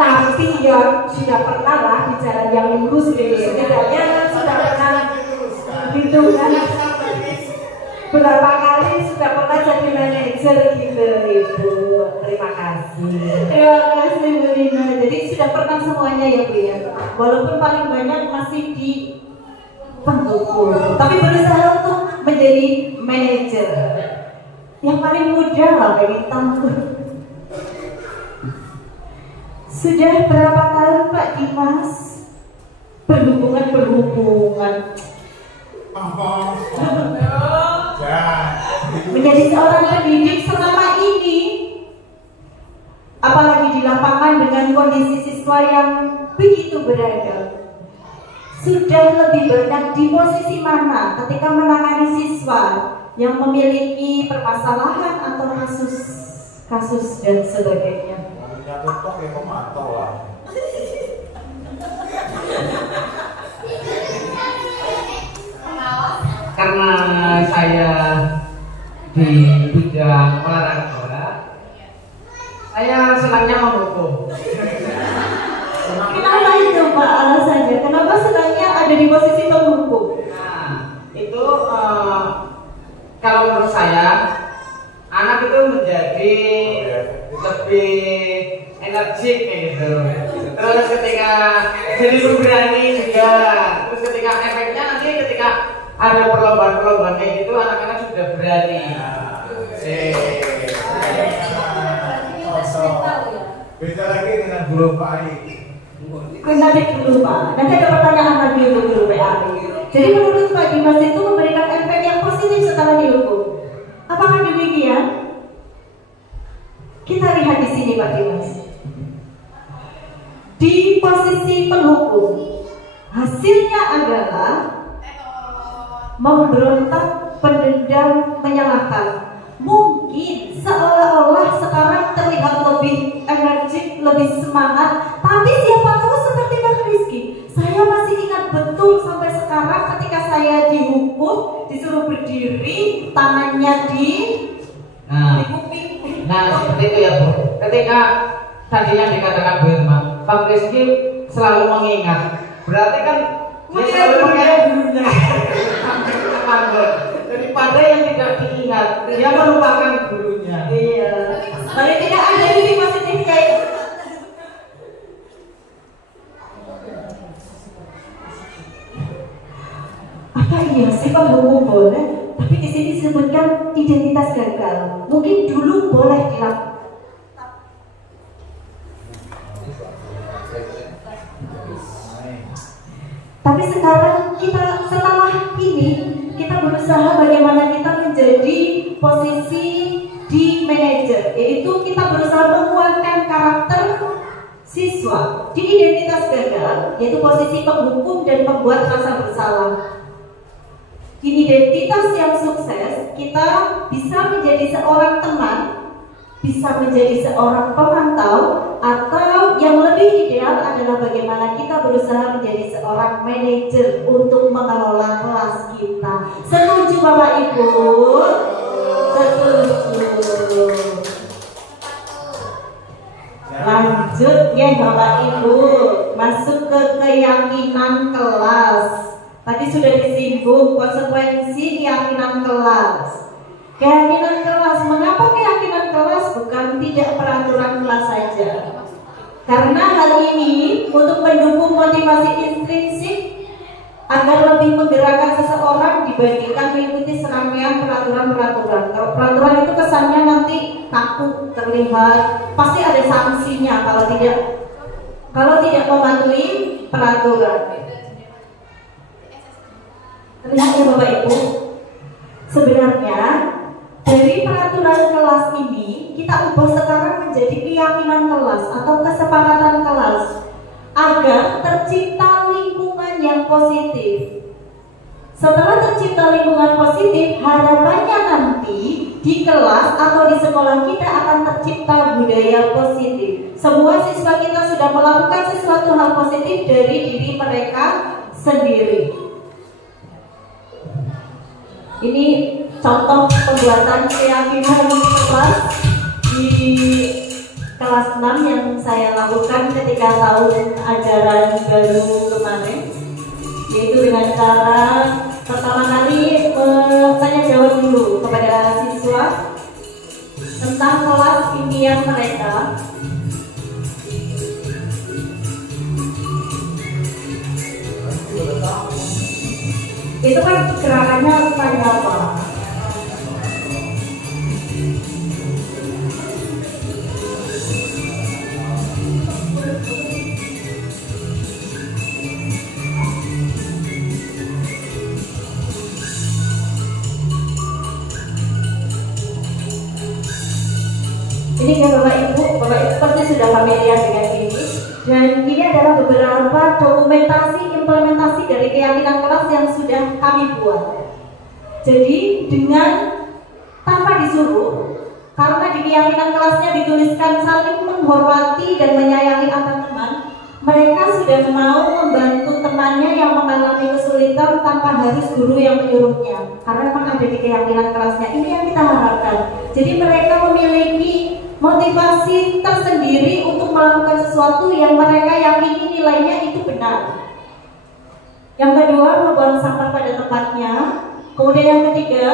Tapi ya sudah pernah lah di jalan yang lurus, setidaknya sudah pernah gitu kan. Berapa kali sudah pernah jadi manajer gitu Ibu. Terima kasih. Terima kasih Bu Lina. Jadi sudah pernah semuanya ya Bu ya. Walaupun paling banyak masih di penghukum, tapi berusaha untuk menjadi manajer. Yang paling mudah lah dari tamu. Sudah berapa tahun Pak Dimas berhubungan? Menjadi seorang pendidik selama ini, apalagi di lapangan dengan kondisi siswa yang begitu beragam. Sudah lebih banyak di posisi mana ketika menangani siswa yang memiliki permasalahan atau kasus dan sebagainya? Karena saya di bidang olahraga, saya senangnya menghukum. Kenapa itu Pak alasannya? Kenapa senangnya ada di posisi penghukum? Nah, itu kalau menurut saya, anak itu menjadi lebih energik gitu. Terus ketika jadi berani juga. Terus ketika efeknya nanti ketika ada perlombaan-perlombaan kayak gitu, anak-anak sudah berani. Beda lagi dengan guru Pak Ari. Nanti dulu Pak. Nanti ada pertanyaan lagi untuk guru Pak Ari. Jadi menurut Pak Dimas itu memberikan efek yang positif setelah dihukum. Apakah demikian? Kita lihat di sini Pak Dimas. Di posisi penghukum, hasilnya adalah memberontak, pendendam, menyalahkan. Mungkin seolah-olah sekarang terlihat lebih energik, lebih semangat. Tapi siapa tahu seperti Pak Rizky, saya masih ingat betul sampai sekarang ketika saya dihukum, disuruh berdiri, tangannya di kuping. Nah seperti itu ya Bu. Ketika tadinya dikatakan Bu Irma, Pak Rizky selalu mengingat. Berarti kan dia selalu mengingat gurunya. Daripada yang tidak diingat, dia melupakan gurunya. Iya. Tapi tidak ada sisi positif kayak apa iya sih penghukum boleh? Tapi di sini disebutkan identitas gagal. Mungkin dulu boleh dilakukan. Tapi sekarang kita setelah ini kita berusaha bagaimana kita menjadi posisi di manajer, yaitu kita berusaha menguatkan karakter siswa di identitas gagal, yaitu posisi penghukum dan pembuat rasa bersalah. Di identitas yang sukses, kita bisa menjadi seorang teman, bisa menjadi seorang pemantau, atau yang lebih ideal adalah bagaimana kita berusaha menjadi seorang manajer untuk mengelola kelas kita. Setuju Bapak Ibu? Setuju. Lanjut ya Bapak Ibu, masuk ke keyakinan kelas. Tadi sudah disinggung konsekuensi keyakinan kelas. Keyakinan kelas, mengapa keyakinan kelas bukan tidak peraturan kelas saja? Karena hal ini untuk mendukung motivasi intrinsik agar lebih menggerakkan seseorang dibandingkan mengikuti serangkaian peraturan-peraturan. Kalau peraturan itu kesannya nanti kaku, terlihat, pasti ada sanksinya kalau tidak mematuhi peraturan. Terlihat ya Bapak Ibu, sebenarnya dari peraturan kelas ini kita ubah sekarang menjadi keyakinan kelas atau kesepakatan kelas agar tercipta lingkungan yang positif. Setelah tercipta lingkungan positif, harapannya nanti di kelas atau di sekolah kita akan tercipta budaya positif. Semua siswa kita sudah melakukan sesuatu hal positif dari diri mereka sendiri. Ini contoh pembuatan keyakinan kelas di kelas 6 yang saya lakukan ketika tahun ajaran baru kemarin, yaitu dengan cara pertama kali tanya jawab dulu kepada siswa tentang kelas impian mereka. Itu kan gerakannya tanya apa? Ini ya Bapak Ibu pasti sudah familiar dengan ini. Dan ini adalah beberapa dokumentasi implementasi dari keyakinan kelas yang sudah kami buat. Jadi dengan tanpa disuruh, karena di keyakinan kelasnya dituliskan saling menghormati dan menyayangi antar teman, mereka sudah mau membantu temannya yang mengalami kesulitan tanpa harus guru yang menyuruhnya. Karena memang ada di keyakinan kelasnya. Ini yang kita harapkan. Jadi mereka memiliki motivasi tersendiri untuk melakukan sesuatu yang mereka yakini nilainya itu benar. Yang kedua, membuang sampah pada tempatnya. Kemudian yang ketiga,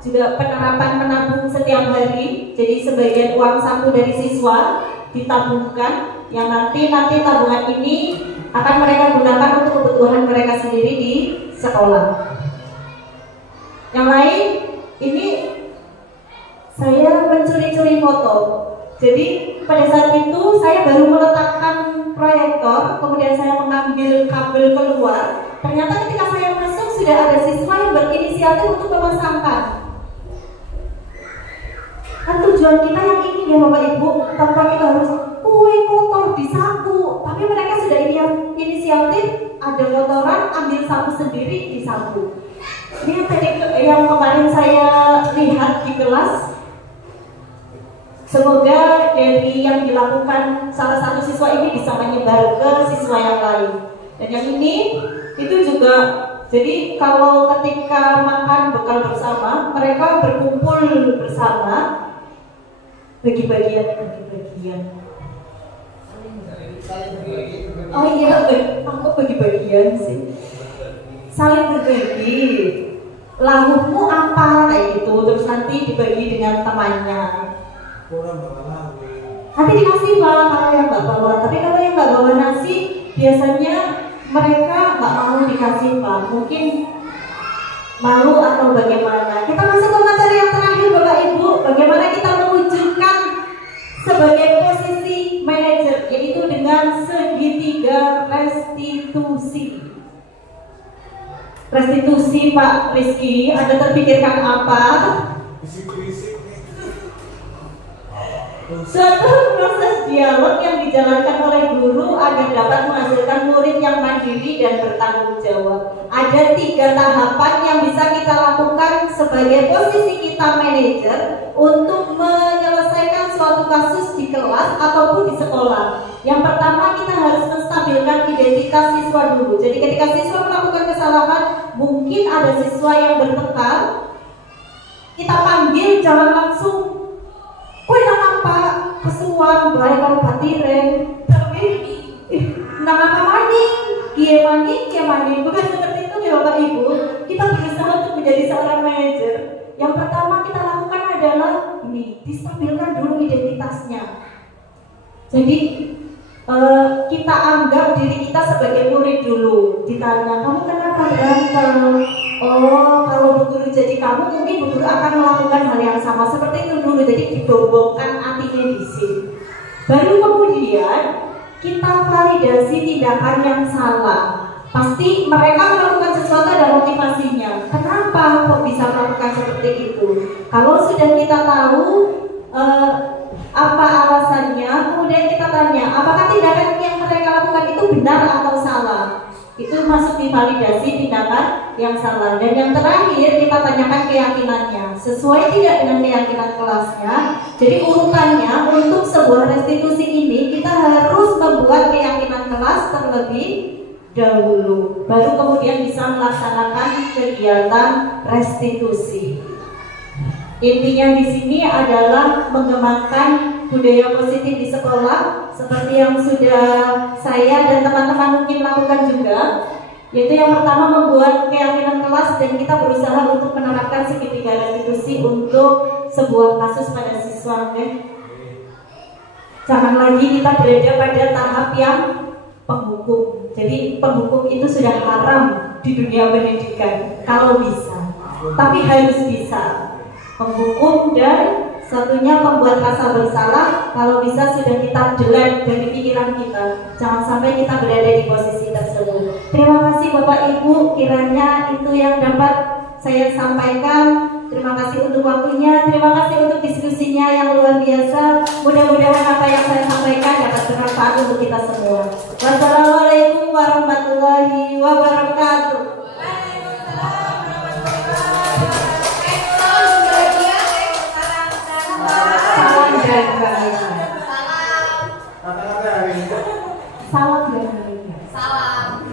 juga penerapan menabung setiap hari. Jadi sebagian uang saku dari siswa ditabungkan, yang nanti tabungan ini akan mereka gunakan untuk kebutuhan mereka sendiri di sekolah. Yang lain, ini saya mencuri-curi foto. Jadi pada saat itu saya baru meletakkan proyektor, kemudian saya mengambil kabel keluar. Ternyata ketika saya masuk sudah ada siswa yang berinisiatif untuk memasangkan. Kan tujuan kita yang ini ya Bapak Ibu, tanpa kita harus kue kotor disapu, tapi mereka sudah inisiatif, ada kotoran, ambil sapu sendiri disapu. Ini yang kemarin saya lihat di kelas. Semoga dari yang dilakukan salah satu siswa ini bisa menyebar ke siswa yang lain. Dan yang ini itu juga, jadi kalau ketika makan bekal bersama, mereka berkumpul bersama, bagi-bagian. Oh iya, aku bagi-bagian sih. Saling berbagi. Laukmu apa kayak gitu, terus nanti dibagi dengan temannya. Nanti dikasih Pak kalau yang nggak bawa, tapi kalau yang nggak bawa nasi biasanya mereka nggak mau dikasih Pak, mungkin malu atau bagaimana. Kita masuk ke materi yang terakhir Bapak Ibu, bagaimana kita mewujudkan sebagai posisi manajer, yaitu dengan segitiga restitusi. Restitusi Pak Rizky, Anda terpikirkan apa? Suatu proses dialog yang dijalankan oleh guru agar dapat menghasilkan murid yang mandiri dan bertanggung jawab. Ada 3 tahapan yang bisa kita lakukan sebagai posisi kita manajer untuk menyelesaikan suatu kasus di kelas ataupun di sekolah. Yang pertama, kita harus menstabilkan identitas siswa dulu. Jadi ketika siswa melakukan kesalahan, mungkin ada siswa yang bertengkar, kita panggil, jangan langsung kue nama Pak kesuan baik kalau batiren, tapi nama maning, kia maning, bukan seperti itu ya Bapak Ibu. Kita berusaha untuk menjadi seorang manajer. Yang pertama kita lakukan adalah ini, distabilkan dulu identitasnya. Jadi kita anggap diri kita sebagai murid dulu. Ditanya, kamu kenapa berantem? Oh, kalau Bu Guru jadi kamu, mungkin Bu Guru akan melakukan hal yang sama. Seperti itu dulu, jadi didobongkan hatinya di sini. Baru kemudian kita validasi tindakan yang salah. Pasti mereka melakukan sesuatu ada motivasinya. Kenapa kok bisa melakukan seperti itu? Kalau sudah kita tahu apa alasannya, kemudian kita tanya, apakah tindakan yang mereka lakukan itu benar atau salah? Itu masuk di validasi tindakan yang salah. Dan yang terakhir kita tanyakan keyakinannya, sesuai tidak dengan keyakinan kelasnya. Jadi urutannya untuk sebuah restitusi ini kita harus membuat keyakinan kelas terlebih dahulu, baru kemudian bisa melaksanakan kegiatan restitusi. Intinya di sini adalah mengembangkan budaya positif di sekolah seperti yang sudah saya dan teman-teman mungkin lakukan juga, yaitu yang pertama membuat keyakinan kelas dan kita berusaha untuk menerapkan segitiga restitusi untuk sebuah kasus pada siswa. Jangan lagi kita berada pada tahap yang penghukum. Jadi penghukum itu sudah haram di dunia pendidikan kalau bisa, tapi harus bisa menghukum. Dan satunya membuat rasa bersalah, kalau bisa sudah kita delete dari pikiran kita. Jangan sampai kita berada di posisi tersebut. Terima kasih Bapak Ibu, kiranya itu yang dapat saya sampaikan. Terima kasih untuk waktunya, terima kasih untuk diskusinya yang luar biasa. Mudah-mudahan apa yang saya sampaikan dapat bermanfaat untuk kita semua. Wassalamualaikum warahmatullahi wabarakatuh. Salam dan salam.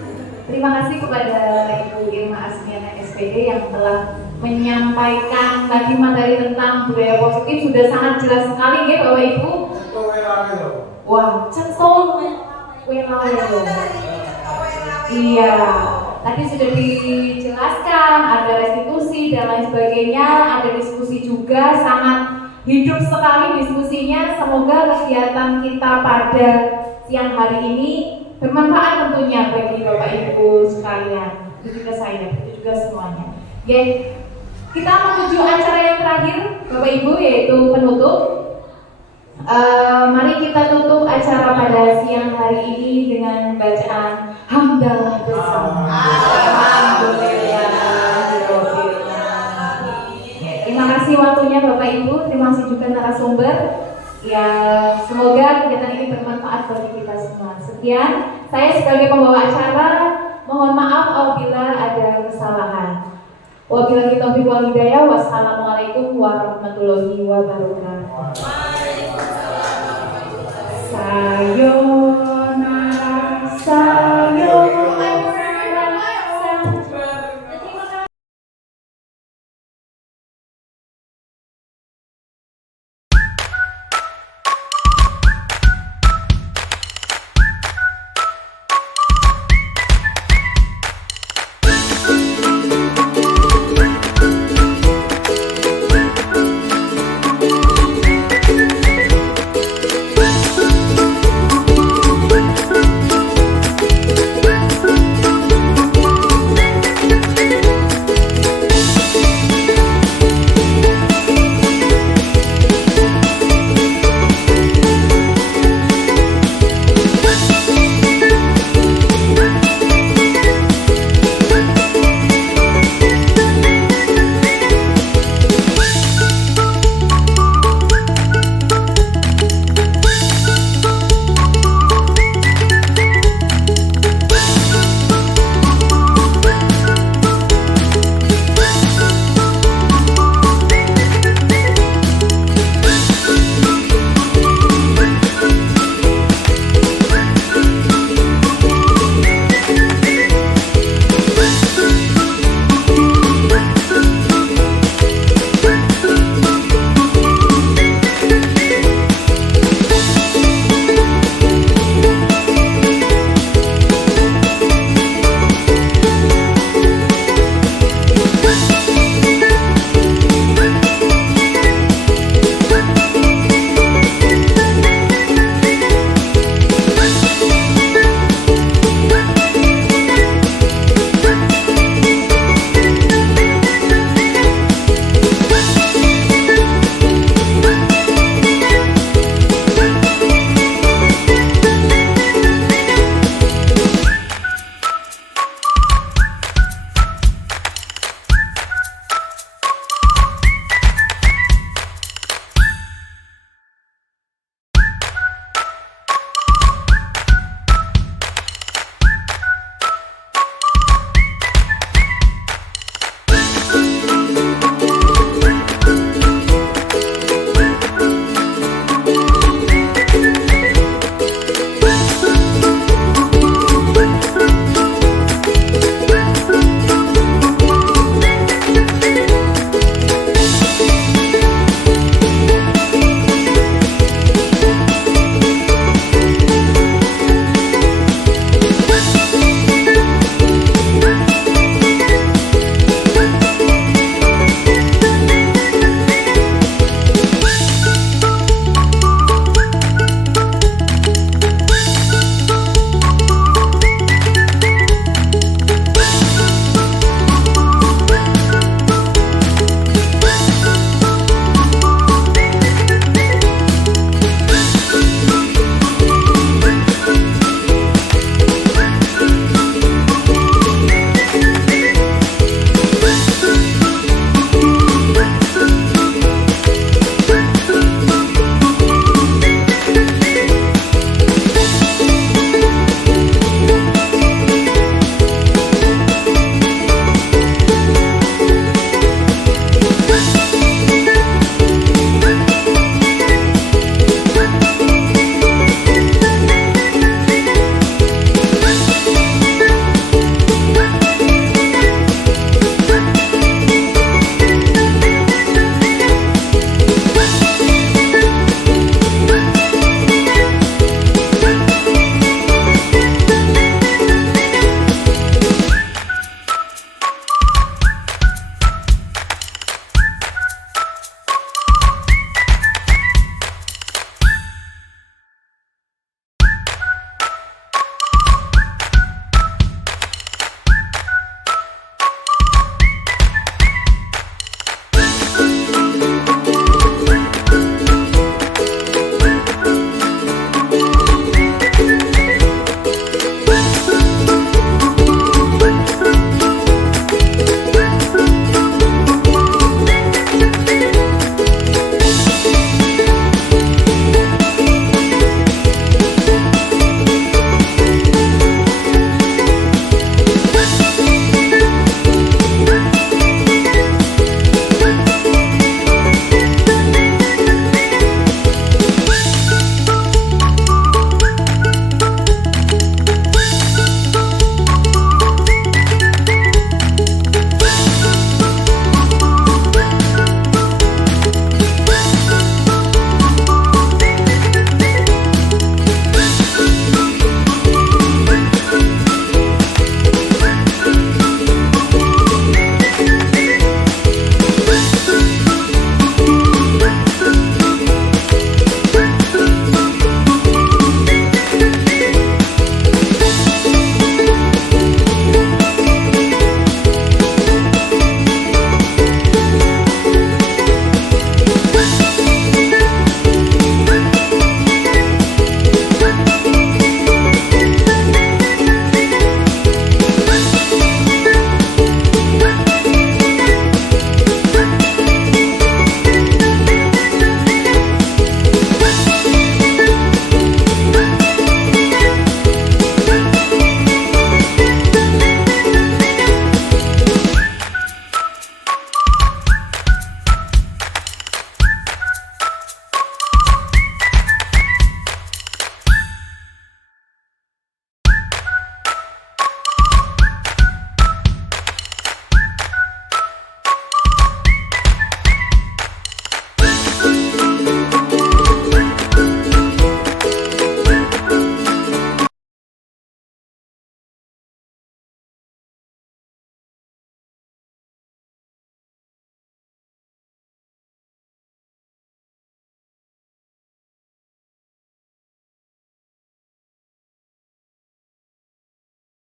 Terima kasih kepada Ibu Irma Asmiana SPD yang telah menyampaikan tadi materi tentang budaya positif. Sudah sangat jelas sekali ya Bapak Ibu. Wah, centol iya, tadi sudah dijelaskan, ada restitusi dan lain sebagainya, ada diskusi juga, sangat hidup sekali diskusinya. Semoga kegiatan kita pada siang hari ini bermanfaat tentunya bagi Bapak Ibu sekalian, itu juga saya, itu juga semuanya. Oke, kita menuju acara yang terakhir Bapak Ibu, yaitu penutup. Mari kita tutup acara pada siang hari ini dengan bacaan hamdalah bersama. Terima kasih waktunya Bapak Ibu, terima kasih juga narasumber. Ya, semoga kegiatan ini bermanfaat bagi kita semua. Sekian, saya sebagai pembawa acara mohon maaf apabila ada kesalahan. Wabillahi taufiq wal hidayah. Wassalamualaikum warahmatullahi wabarakatuh. Sayonara.